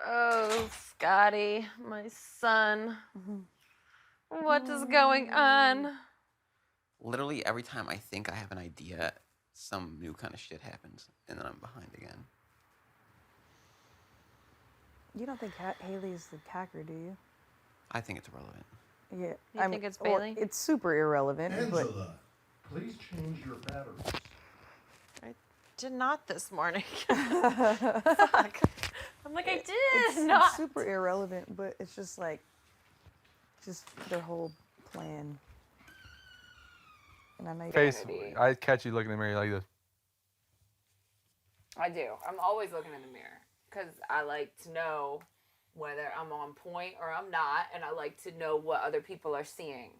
Oh, Scotty, my son. What is going on? Literally every time I think I have an idea, some new kind of shit happens, and then I'm behind again. You don't think Haley's the hacker, do you? I think it's irrelevant. Yeah. You think it's Bailey? It's super irrelevant, but Angela, please change your batteries. I did not this morning. Fuck. I'm like, I did it's not. super irrelevant, but it's just like, just their whole plan. And I know Face, I catch you looking in the mirror like this. I do. I'm always looking in the mirror because I like to know whether I'm on point or I'm not, and I like to know what other people are seeing.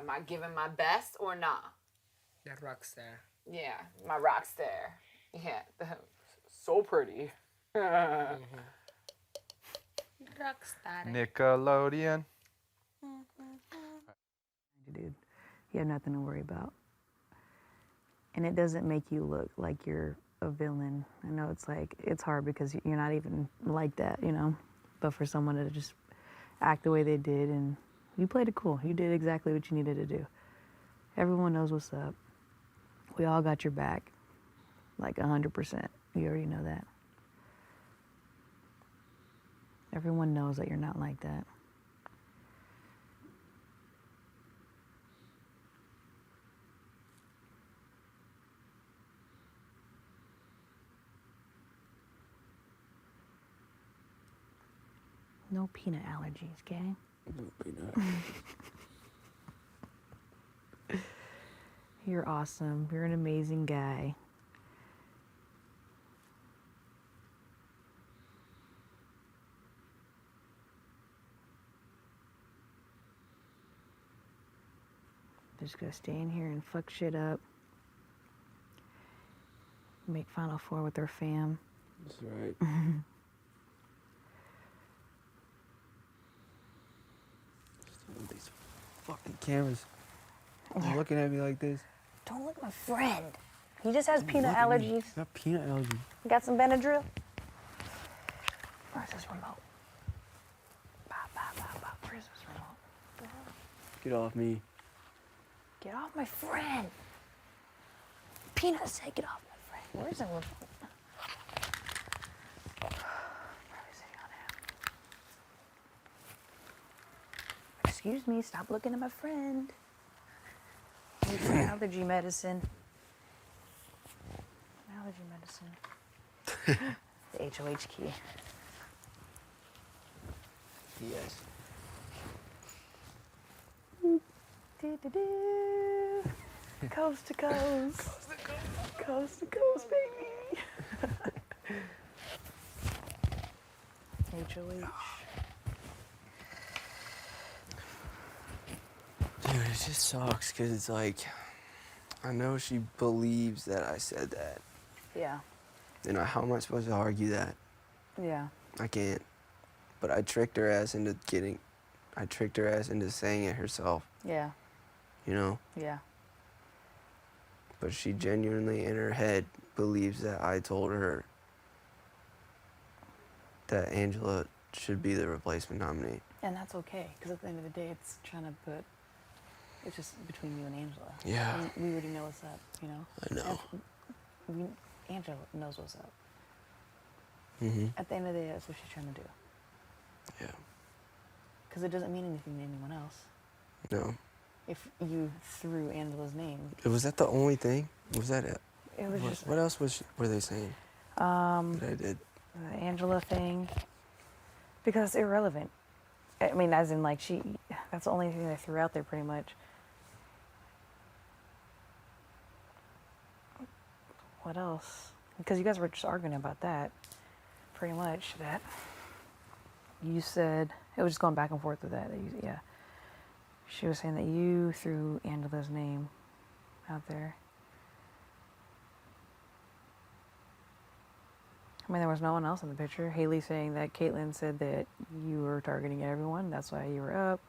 Am I giving my best or not? The rock star. Yeah, my rock star. Yeah, so pretty. Rockstar. Nickelodeon. Dude, you have nothing to worry about. And it doesn't make you look like you're a villain. I know it's like, it's hard because you're not even like that, you know? But for someone to just act the way they did, and you played it cool. You did exactly what you needed to do. Everyone knows what's up. We all got your back. Like 100%. You already know that. Everyone knows that you're not like that. No peanut allergies, okay? No peanut. You're awesome. You're an amazing guy. They're just gonna stay in here and fuck shit up. Make Final Four with their fam. That's right. These fucking cameras. You're looking at me like this. Don't look at my friend. He just has Don't peanut look at me. allergies. I got peanut allergies. You got some Benadryl? Where's this remote? Where's this remote? Get off me. Get off my friend. Peanut said get off my friend. Where's the remote? Probably sitting on it. Excuse me, stop looking at my friend. Need some allergy medicine. Allergy medicine. The HOH key. Yes. Do-do-do. Coast to coast. Coast to coast, baby. HOH. Dude, it just sucks because it's like, I know she believes that I said that. Yeah. You know, how am I supposed to argue that? Yeah. I can't. But I tricked her ass into saying it herself, Yeah. you know? Yeah. But she genuinely, in her head, believes that I told her that Angela should be the replacement nominee. And that's okay, because at the end of the day, it's trying to put, it's just between you and Angela. Yeah. And we already know what's up, you know? I know. Angela knows what's up. Mm-hmm. At the end of the day, that's what she's trying to do. Yeah. Because it doesn't mean anything to anyone else. No. If you threw Angela's name. Was that the only thing? Was that it? It was just. What else were they saying? That I did. The Angela thing. Because it's irrelevant. I mean, as in, like, that's the only thing they threw out there, pretty much. What else? Because you guys were just arguing about that, pretty much. That you said, it was just going back and forth with that. Yeah. She was saying that you threw Angela's name out there. I mean, there was no one else in the picture. Haley saying that Caitlyn said that you were targeting everyone. That's why you were up.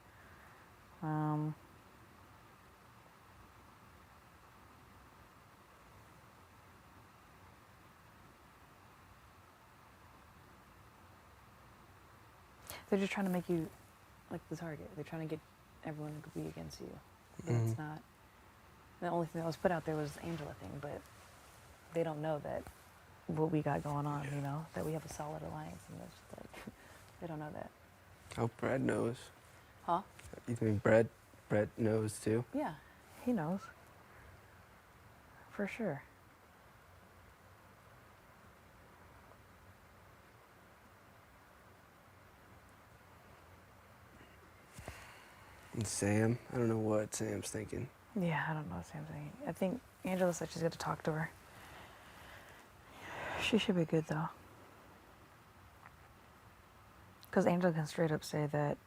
They're just trying to make you like the target. They're trying to get everyone to be against you. But it's not. The only thing that was put out there was the Angela thing, but they don't know that what we got going on, you know, that we have a solid alliance, and it's just like, they don't know that. Oh, Brad knows. Huh? You think Brad knows too? Yeah, he knows. For sure. And Sam? I don't know what Sam's thinking. Yeah, I don't know what Sam's thinking. I think Angela said she's going to talk to her. She should be good, though. Because Angela can straight up say that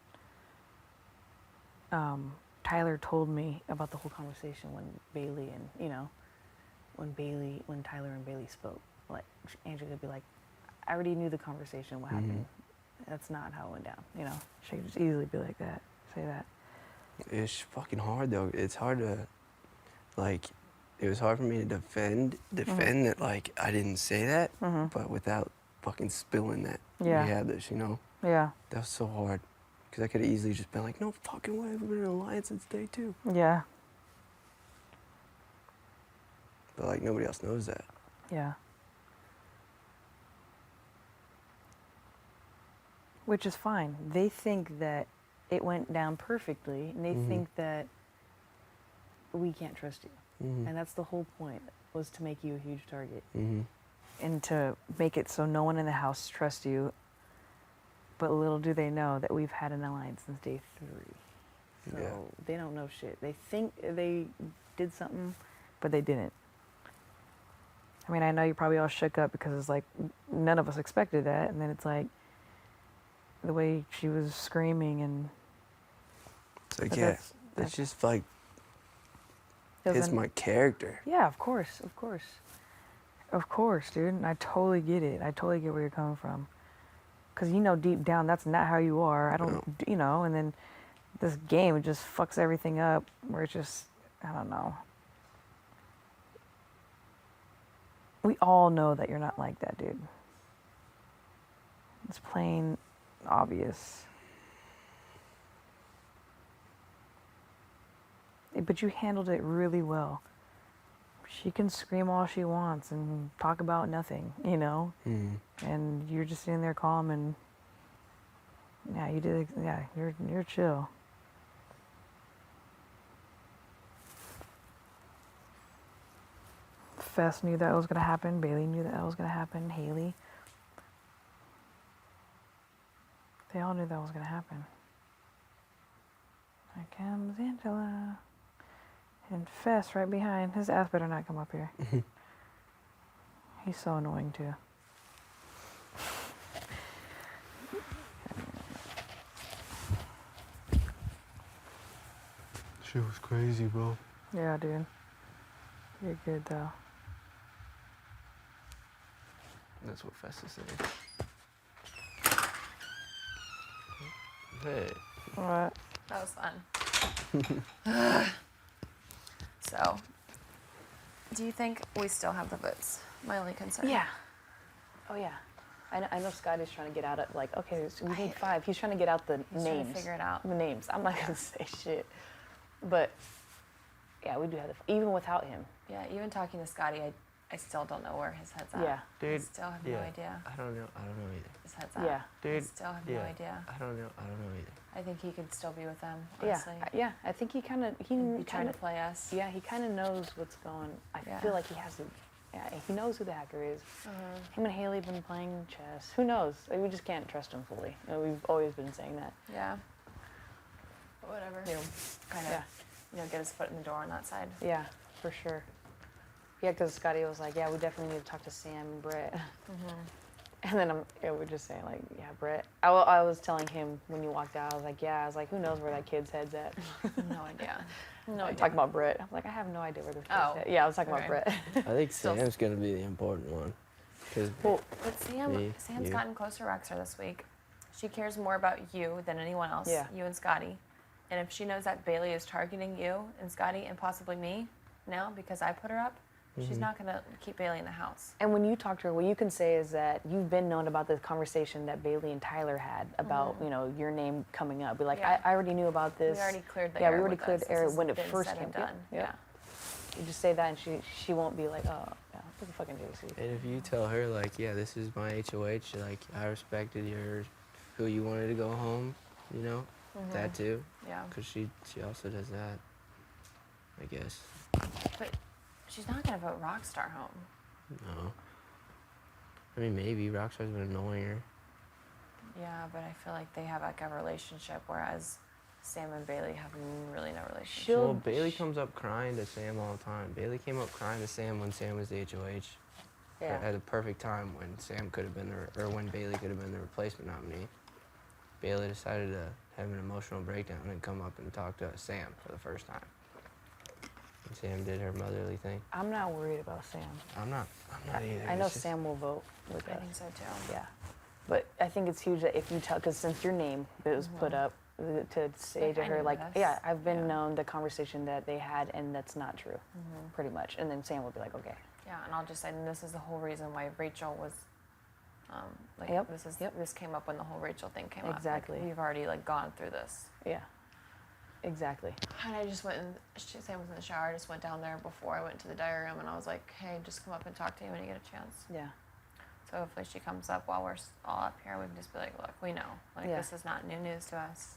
Tyler told me about the whole conversation when Bailey and, you know, when Tyler and Bailey spoke, like, Angela could be like, I already knew the conversation, what happened. That's not how it went down, you know? She could just easily be like that, say that. It's fucking hard though. It's hard to, like, it was hard for me to defend that, like, I didn't say that, but without fucking spilling that. Yeah. We had this, you know? Yeah. That was so hard. Because I could have easily just been like, no fucking way, we've been in an alliance since day 2. Yeah. But, like, nobody else knows that. Yeah. Which is fine. They think that it went down perfectly, and they think that we can't trust you. And that's the whole point, was to make you a huge target. And to make it so no one in the house trusts you. But little do they know that we've had an alliance since day 3. So they don't know shit. They think they did something, but they didn't. I mean, I know you're probably all shook up because it's like, none of us expected that. And then it's like, the way she was screaming and... It's like, yeah, that's just like, it's my character. Yeah, of course, of course. Of course, dude. And I totally get it. I totally get where you're coming from. Because you know deep down that's not how you are. I don't, you know, and then this game just fucks everything up where it's just, I don't know. We all know that you're not like that, dude. It's plain obvious. But you handled it really well. She can scream all she wants and talk about nothing, you know? And you're just sitting there calm and, yeah, you did, yeah, you're chill. Fess knew that was going to happen. Bailey knew that was going to happen. Haley. They all knew that was going to happen. Here comes Angela. And Fess right behind. His ass better not come up here. He's so annoying too. Shit was crazy, bro. Yeah, dude. You're good though. That's what Fess is saying. Hey. What? That was fun. So, do you think we still have the votes? My only concern. Yeah. Oh yeah. I know Scotty's trying to get out of, like, okay, so we need 5. He's trying to get out the He's names. trying to figure it out. The names. I'm not gonna say shit. But yeah, we do have even without him. Yeah, even talking to Scotty, I still don't know where his head's at. Yeah. Dude. I still have no idea. I don't know either. His head's at. Yeah. Dude. I still have no idea. I don't know either. I think he could still be with them, honestly. Yeah. I think he kind of He tried to play us. Yeah, he kind of knows what's going. I feel like he has to. Yeah, he knows who the hacker is. Him and Haley have been playing chess. Who knows? Like, we just can't trust him fully. You know, we've always been saying that. Yeah. But whatever. Yeah. Kind of, you know, get his foot in the door on that side. Yeah, for sure. Yeah, because Scotty was like, yeah, we definitely need to talk to Sam and Brett. And then we're just saying, like, yeah, Brett. I was telling him when you walked out, I was like, who knows where that kid's head's at? No idea. No I'm idea. talking about Brett. I'm like, I have no idea where their kid's at. Yeah, I was talking about Brett. I think Sam's gonna be the important one. But Sam's gotten closer to Rexer this week. She cares more about you than anyone else. Yeah. You and Scotty. And if she knows that Bailey is targeting you and Scotty and possibly me now because I put her up, she's not going to keep Bailey in the house. And when you talk to her, what you can say is that you've been known about the conversation that Bailey and Tyler had about, you know, your name coming up. Be like, Yeah. I already knew about this. We already cleared the Yeah, air we already with cleared this. the air This has when it been first said came. and done. Yeah. You just say that, and she won't be like, oh, yeah, look at fucking JC. And if you tell her, like, yeah, this is my HOH, like, I respected who you wanted to go home, you know, that too. Yeah. Because she also does that, I guess. But she's not going to vote Rockstar home. No. I mean, maybe. Rockstar's been annoying her. Yeah, but I feel like they have like a relationship, whereas Sam and Bailey have really no relationship. Well, Bailey comes up crying to Sam all the time. Bailey came up crying to Sam when Sam was the HOH. Yeah. At a perfect time when Sam could have been or when Bailey could have been the replacement nominee. Bailey decided to have an emotional breakdown and come up and talk to Sam for the first time. And Sam did her motherly thing. I'm not worried about Sam. I'm not either. I know It's just- Sam will vote with us. I think so too. Yeah. But I think it's huge that if you tell, because since your name was put up, to say Like, to I her, knew like, this. yeah, I've been known the conversation that they had, and that's not true, pretty much. And then Sam will be like, okay. Yeah, and I'll just say, and this is the whole reason why Rachel was, like, Yep, this came up when the whole Rachel thing came up. Exactly. Like, we've already like gone through this. Yeah. Exactly. And I just went and Sam was in the shower. I just went down there before I went to the diary room, and I was like, hey, just come up and talk to me when you get a chance. Yeah. So hopefully she comes up while we're all up here. We can just be like, look, we know. Like, Yeah. this is not new news to us.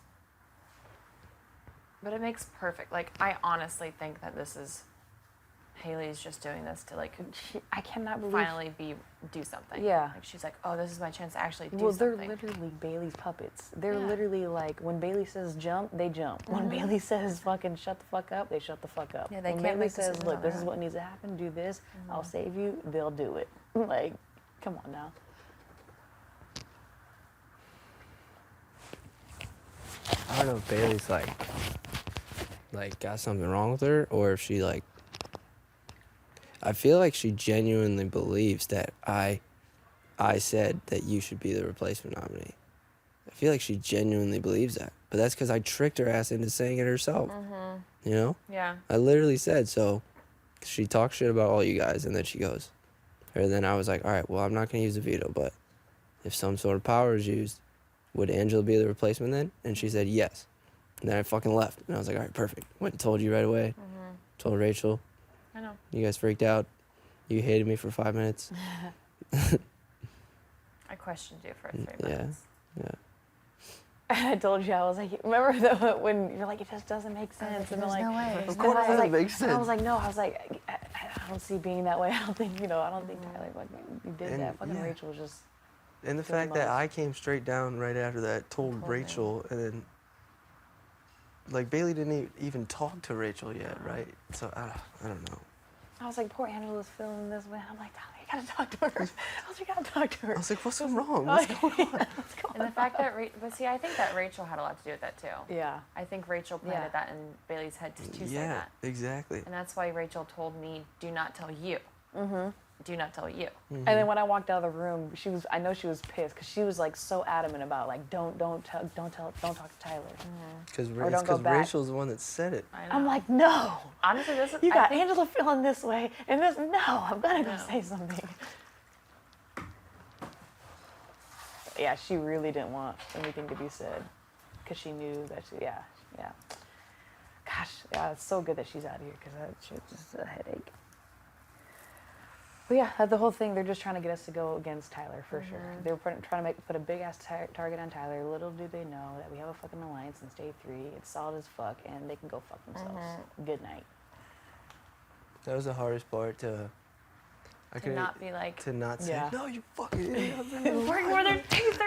But it makes perfect. Like, I honestly think that this is Haley's just doing this to like. I cannot believe. Finally do something. Yeah. Like she's like, oh, this is my chance to actually do Well, they're something. literally Bailey's puppets. They're Yeah. literally like, when Bailey says jump, they jump. When Mhm. Bailey says fucking shut the fuck up, they shut the fuck up. Yeah, they when can't Bailey make says, decisions look, on their this is own. what needs to happen, do this, I'll Mhm. save you, they'll do it. Like, come on now. I don't know if Bailey's like got something wrong with her, or if she like. I feel like she genuinely believes that I said that you should be the replacement nominee. I feel like she genuinely believes that, but that's because I tricked her ass into saying it herself. Mhm. You know? Yeah. I literally said so. She talks shit about all you guys, and then she goes. And then I was like, all right, well, I'm not gonna use the veto, but if some sort of power is used, would Angela be the replacement then? And she said yes. And then I fucking left. And I was like, all right, perfect. Went and told you right away. Told Rachel. I know. You guys freaked out. You hated me for 5 minutes. I questioned you for 3 Yeah. minutes. Yeah. I told you, I was like, remember when you're like, it just doesn't make sense. And there's they're no like, way. and Of I course was it doesn't like- make and I sense. was like, no, I was like, I don't see being that way. I don't think, I don't think Tyler, like, you did And, that. Fucking yeah. Rachel was just. And the doing fact that most. I came straight down right after that, told Rachel, and then, like, Bailey didn't even talk to Rachel yet, right? So, I don't know. I was like, poor Angela's feeling this way. I'm like, Tyler, you gotta talk to her. I was like, you gotta talk to her. I was like, what's wrong? What's going on? And the fact that, but see, I think that Rachel had a lot to do with that too. Yeah. I think Rachel planted that in Bailey's head to say Yeah, that. exactly. And that's why Rachel told me, do not tell you. Mm-hmm. Do not tell you. And then when I walked out of the room, I know she was pissed because she was like so adamant about like, don't talk to Tyler. Because Or don't go back. Rachel's the one that said it. I'm like, no. Honestly, this is. You I got think- Angela feeling this way, and this. No, I'm gonna go say something. Yeah, she really didn't want anything to be said, because she knew that she. Yeah. Gosh, yeah, it's so good that she's out of here, because that shit's just a headache. But yeah, the whole thing, they're just trying to get us to go against Tyler, for sure. They were trying to put a big-ass target on Tyler. Little do they know that we have a fucking alliance in State 3. It's solid as fuck, and they can go fuck themselves. Good night. That was the hardest part to. I To couldn't- not be like. To not say, Yeah. no, you fucking idiot. Working more than T3.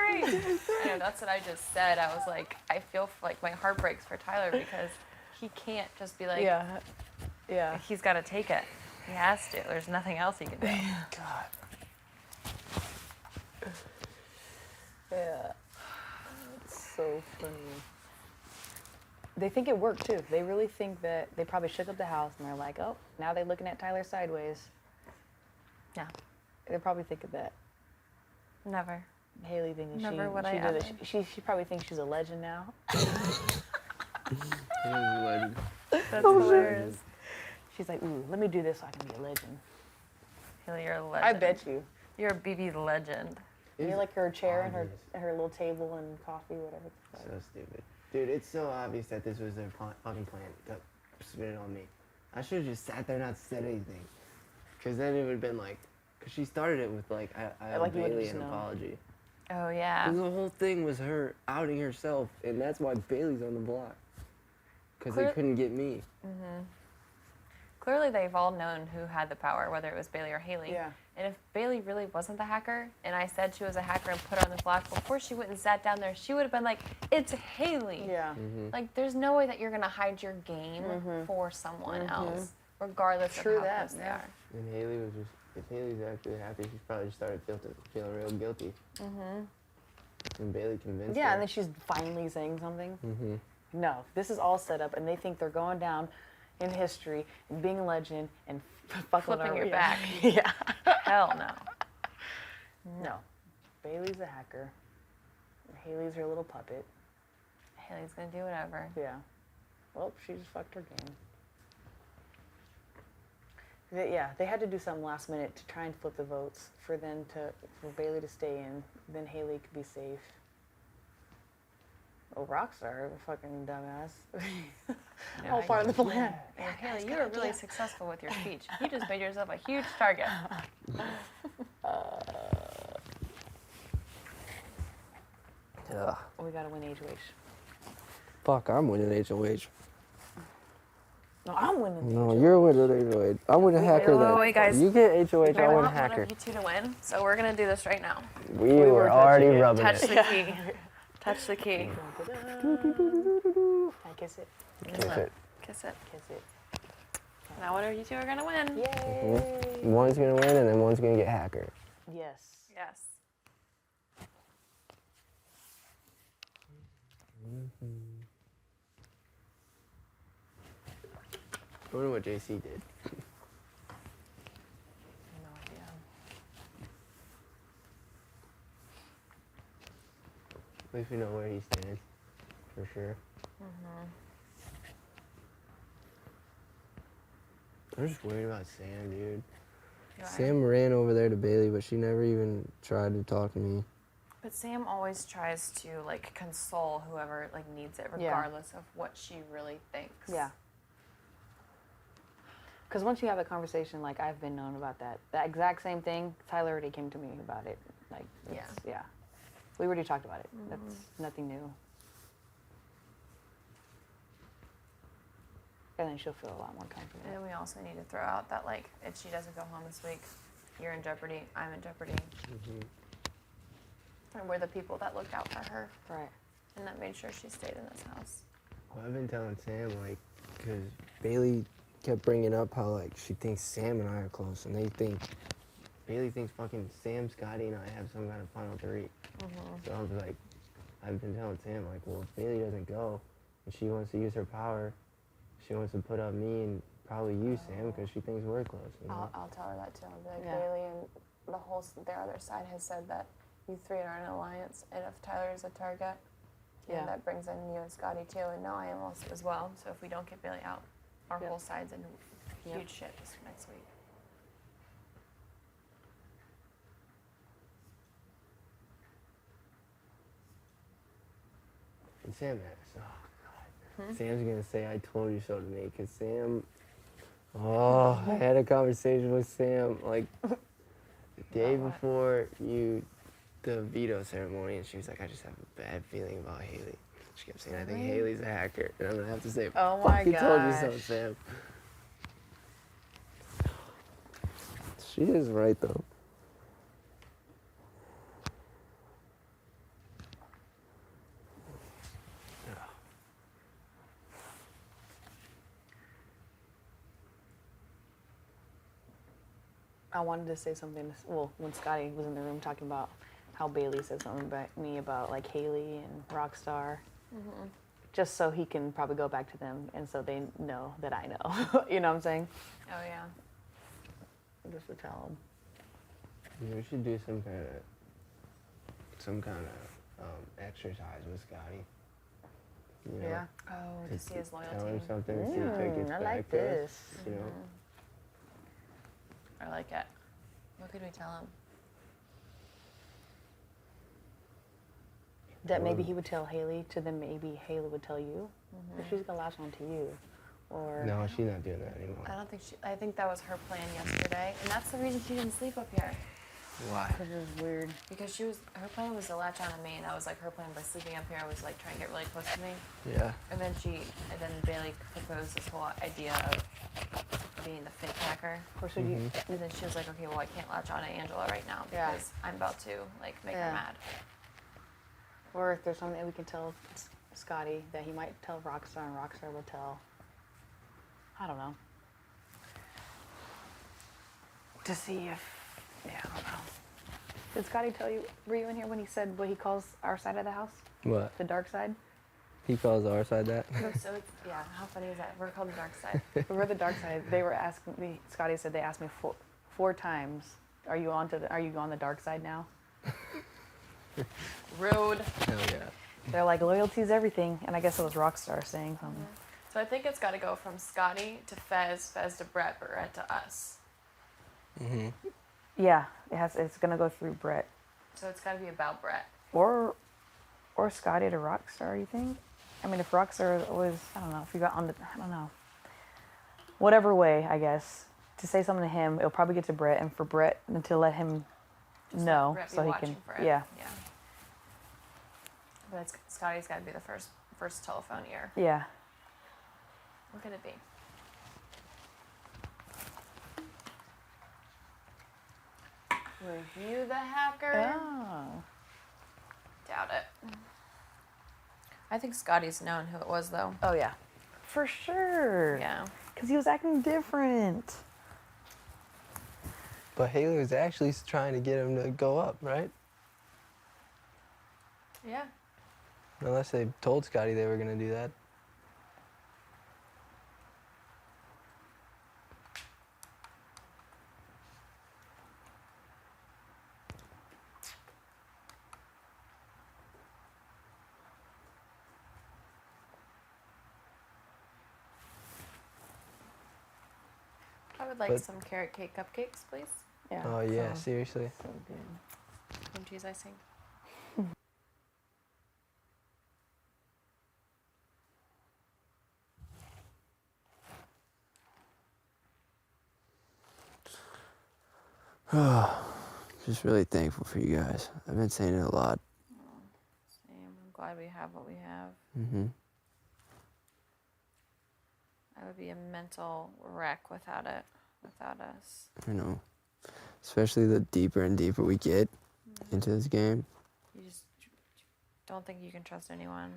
I know, that's what I just said. I was like, I feel like my heart breaks for Tyler because he can't just be like. Yeah. He's got to take it. He has to. There's nothing else he can do. God. Yeah. It's so funny. They think it worked too. They really think that they probably shook up the house and they're like, oh, now they're looking at Tyler sideways. Yeah. They probably think of that. Never. Haley thinking Never would I she did ever. it. She probably thinks she's a legend now. That's hilarious. She's like, ooh, let me do this so I can be a legend. Haley, you're a legend. I bet you. You're a BB legend. You like her chair and her little table and coffee, whatever. So stupid. Dude, it's so obvious that this was their fucking plan to spit it on me. I should have just sat there and not said anything. Because then it would have been like, because she started it with like, I owe Like you would've Bailey just an known. apology. Oh, yeah. 'Cause the whole thing was her outing herself, and that's why Bailey's on the block. Because they Clear- couldn't get me. Clearly, they've all known who had the power, whether it was Bailey or Haley. Yeah. And if Bailey really wasn't the hacker, and I said she was a hacker and put her on the block, before she went and sat down there, she would have been like, it's Haley. Yeah. Like, there's no way that you're going to hide your game for someone else, regardless True of how that, close they yeah. are. And Haley was just, if Haley's actually happy, she's probably just started feeling real guilty. And Bailey convinced Yeah, her. and then she's finally saying something. Mm-hmm. No, this is all set up, and they think they're going down in history and being a legend and fucking Flipping your yeah. back. Yeah. Hell no. No. Bailey's a hacker. Haley's her little puppet. Haley's gonna do whatever. Yeah. Well, she just fucked her game. They had to do something last minute to try and flip the votes for Bailey to stay in. Then Haley could be safe. Oh, Rockstar, a fucking dumbass. All part of the plan. Yeah, Haley, you were really successful with your speech. You just made yourself a huge target. Yeah. We gotta win HOH. Fuck, I'm winning HOH. No, I'm winning. No, you're winning HOH. I'm winning hacker then. Wait, guys. You get HOH, I I win want one hacker. of you two to win, so we're gonna do this right now. We were already touching it. rubbing Touch it. the key. Touch the key. I kiss it. Kiss it. Kiss it. Kiss it. Now one of you two are gonna win. Yay! One's gonna win and then one's gonna get hacker. Yes. Yes. I wonder what JC did. No idea. At least we know where he stands, for sure. I'm just worried about Sam, dude. Sam ran over there to Bailey, but she never even tried to talk to me. But Sam always tries to like console whoever like needs it, Yeah. regardless of what she really thinks. Yeah. Because once you have a conversation, like I've been known about that exact same thing, Tyler already came to me about it. Like, yeah. We already talked about it. That's nothing new. And then she'll feel a lot more comfortable. And then we also need to throw out that like if she doesn't go home this week, you're in jeopardy. I'm in jeopardy. And we're the people that looked out for her. Right. And that made sure she stayed in this house. Well, I've been telling Sam, like, because Bailey kept bringing up how like she thinks Sam and I are close, and they think Bailey thinks fucking Sam, Scotty, and I have some kind of final three. So I was like, I've been telling Sam, like, well, if Bailey doesn't go and she wants to use her power, she wants to put up me and probably you, Sam, because she thinks we're close. You know? I'll tell her that too. I'll be like, Yeah. Bailey and their other side has said that you three are in an alliance, and if Tyler is a target, Yeah. that brings in you and Scotty too, and now I am also as well. So if we don't get Bailey out, our whole side's in huge shit this next week. And Sam asked, oh, God. Sam's going to say, I told you so to me, because Sam, I had a conversation with Sam, like, the day before the veto ceremony, and she was like, I just have a bad feeling about Haley. She kept saying, I think Haley's a hacker, and I'm going to have to say, Oh my fucking told you so, gosh. Sam. she is right though. I wanted to say something. Well, when Scotty was in the room talking about how Bailey said something about me about like Haley and Rockstar, just so he can probably go back to them and so they know that I know. You know what I'm saying? Oh yeah. Just to tell them. Yeah, we should do some kind of exercise with Scotty. You know? Yeah. Oh, to see his loyalty. Tell him something and see if it gets I back like to us, this. you know? I like it. What could we tell him? That maybe he would tell Haley to then maybe Haley would tell you. If she's gonna latch on to you. Or No, she's not doing that anymore. I don't think I think that was her plan yesterday, and that's the reason she didn't sleep up here. Why? Because it was weird. Because her plan was to latch on to me, and that was like her plan by sleeping up here was like trying to get really close to me. Yeah. And then Bailey proposed this whole idea of being the fake hacker. Or should you? And then she was like, okay, well I can't latch on to Angela right now Yeah. because I'm about to like make Yeah. her mad. Or if there's something that we can tell Scotty that he might tell Rockstar and Rockstar will tell. I don't know. To see if, I don't know. Did Scotty tell you, were you in here when he said what he calls our side of the house? What? The dark side? He calls our side that? No, so it's, yeah, how funny is that? We're called the dark side. We're the dark side. They were asking me, Scotty said they asked me four times, are you on the dark side now? Rude. Hell yeah. They're like, loyalty's everything. And I guess it was Rockstar saying something. So I think it's got to go from Scotty to Fez, Fez to Brett, Brett to us. Mm-hmm. Yeah, it's going to go through Brett. So it's got to be about Brett. Or Scotty to Rockstar, you think? I mean, if Rockstar was, I don't know, if you got on the, I don't know. Whatever way, I guess. To say something to him, it'll probably get to Brett, and for Brett, and to let him know, Brett be so he watching can, for it. yeah. But Scotty's got to be the first telephone ear. Yeah. What could it be? Were you the hacker? Oh. Doubt it. I think Scotty's known who it was, though. Oh, yeah. For sure. Yeah. Because he was acting different. But Haley was actually trying to get him to go up, right? Yeah. Unless they told Scotty they were going to do that. I would like But- some carrot cake cupcakes, please. Yeah. Oh, yeah, seriously. So good. Cream cheese icing. Just really thankful for you guys. I've been saying it a lot. Same. I'm glad we have what we have. Mm-hmm. I would be a mental wreck without it, without us. You know, especially the deeper and deeper we get into this game. You just don't think you can trust anyone.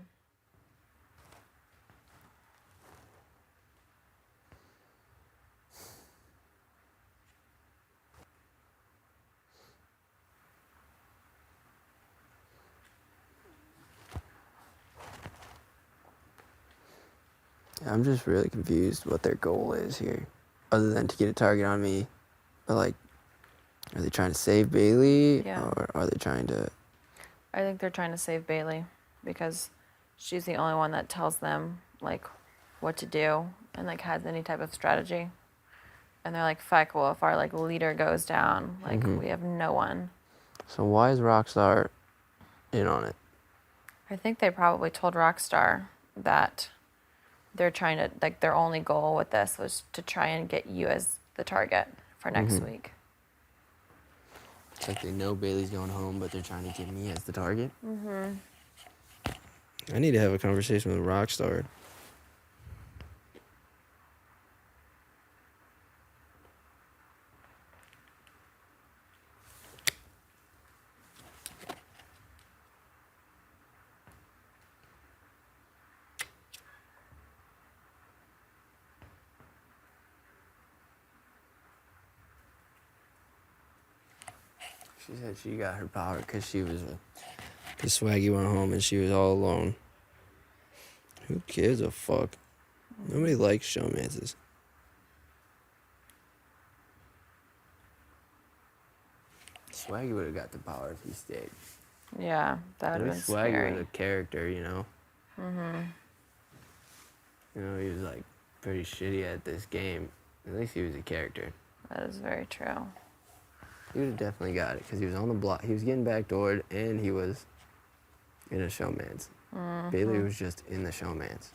I'm just really confused what their goal is here, other than to get a target on me. But like, are they trying to save Bailey, Yeah. or are they trying to? I think they're trying to save Bailey because she's the only one that tells them like what to do and like has any type of strategy. And they're like, fuck, well, if our like leader goes down, like Mhm. we have no one. So why is Rockstar in on it? I think they probably told Rockstar that they're trying to, like, their only goal with this was to try and get you as the target for next Mhm. week. It's like they know Bailey's going home, but they're trying to get me as the target. Mm-hmm. I need to have a conversation with Rockstar. She said she got her power because she was because Swaggy went home and she was all alone. Who gives a fuck? Nobody likes showmances. Swaggy would have got the power if he stayed. Yeah, that would have been Swaggy scary. was a character, you know. Mm-hmm. You know, he was like pretty shitty at this game. At least he was a character. That is very true. He would have definitely got it because he was on the block. He was getting backdoored and he was in a showman's. Mhm. Bailey was just in the showman's.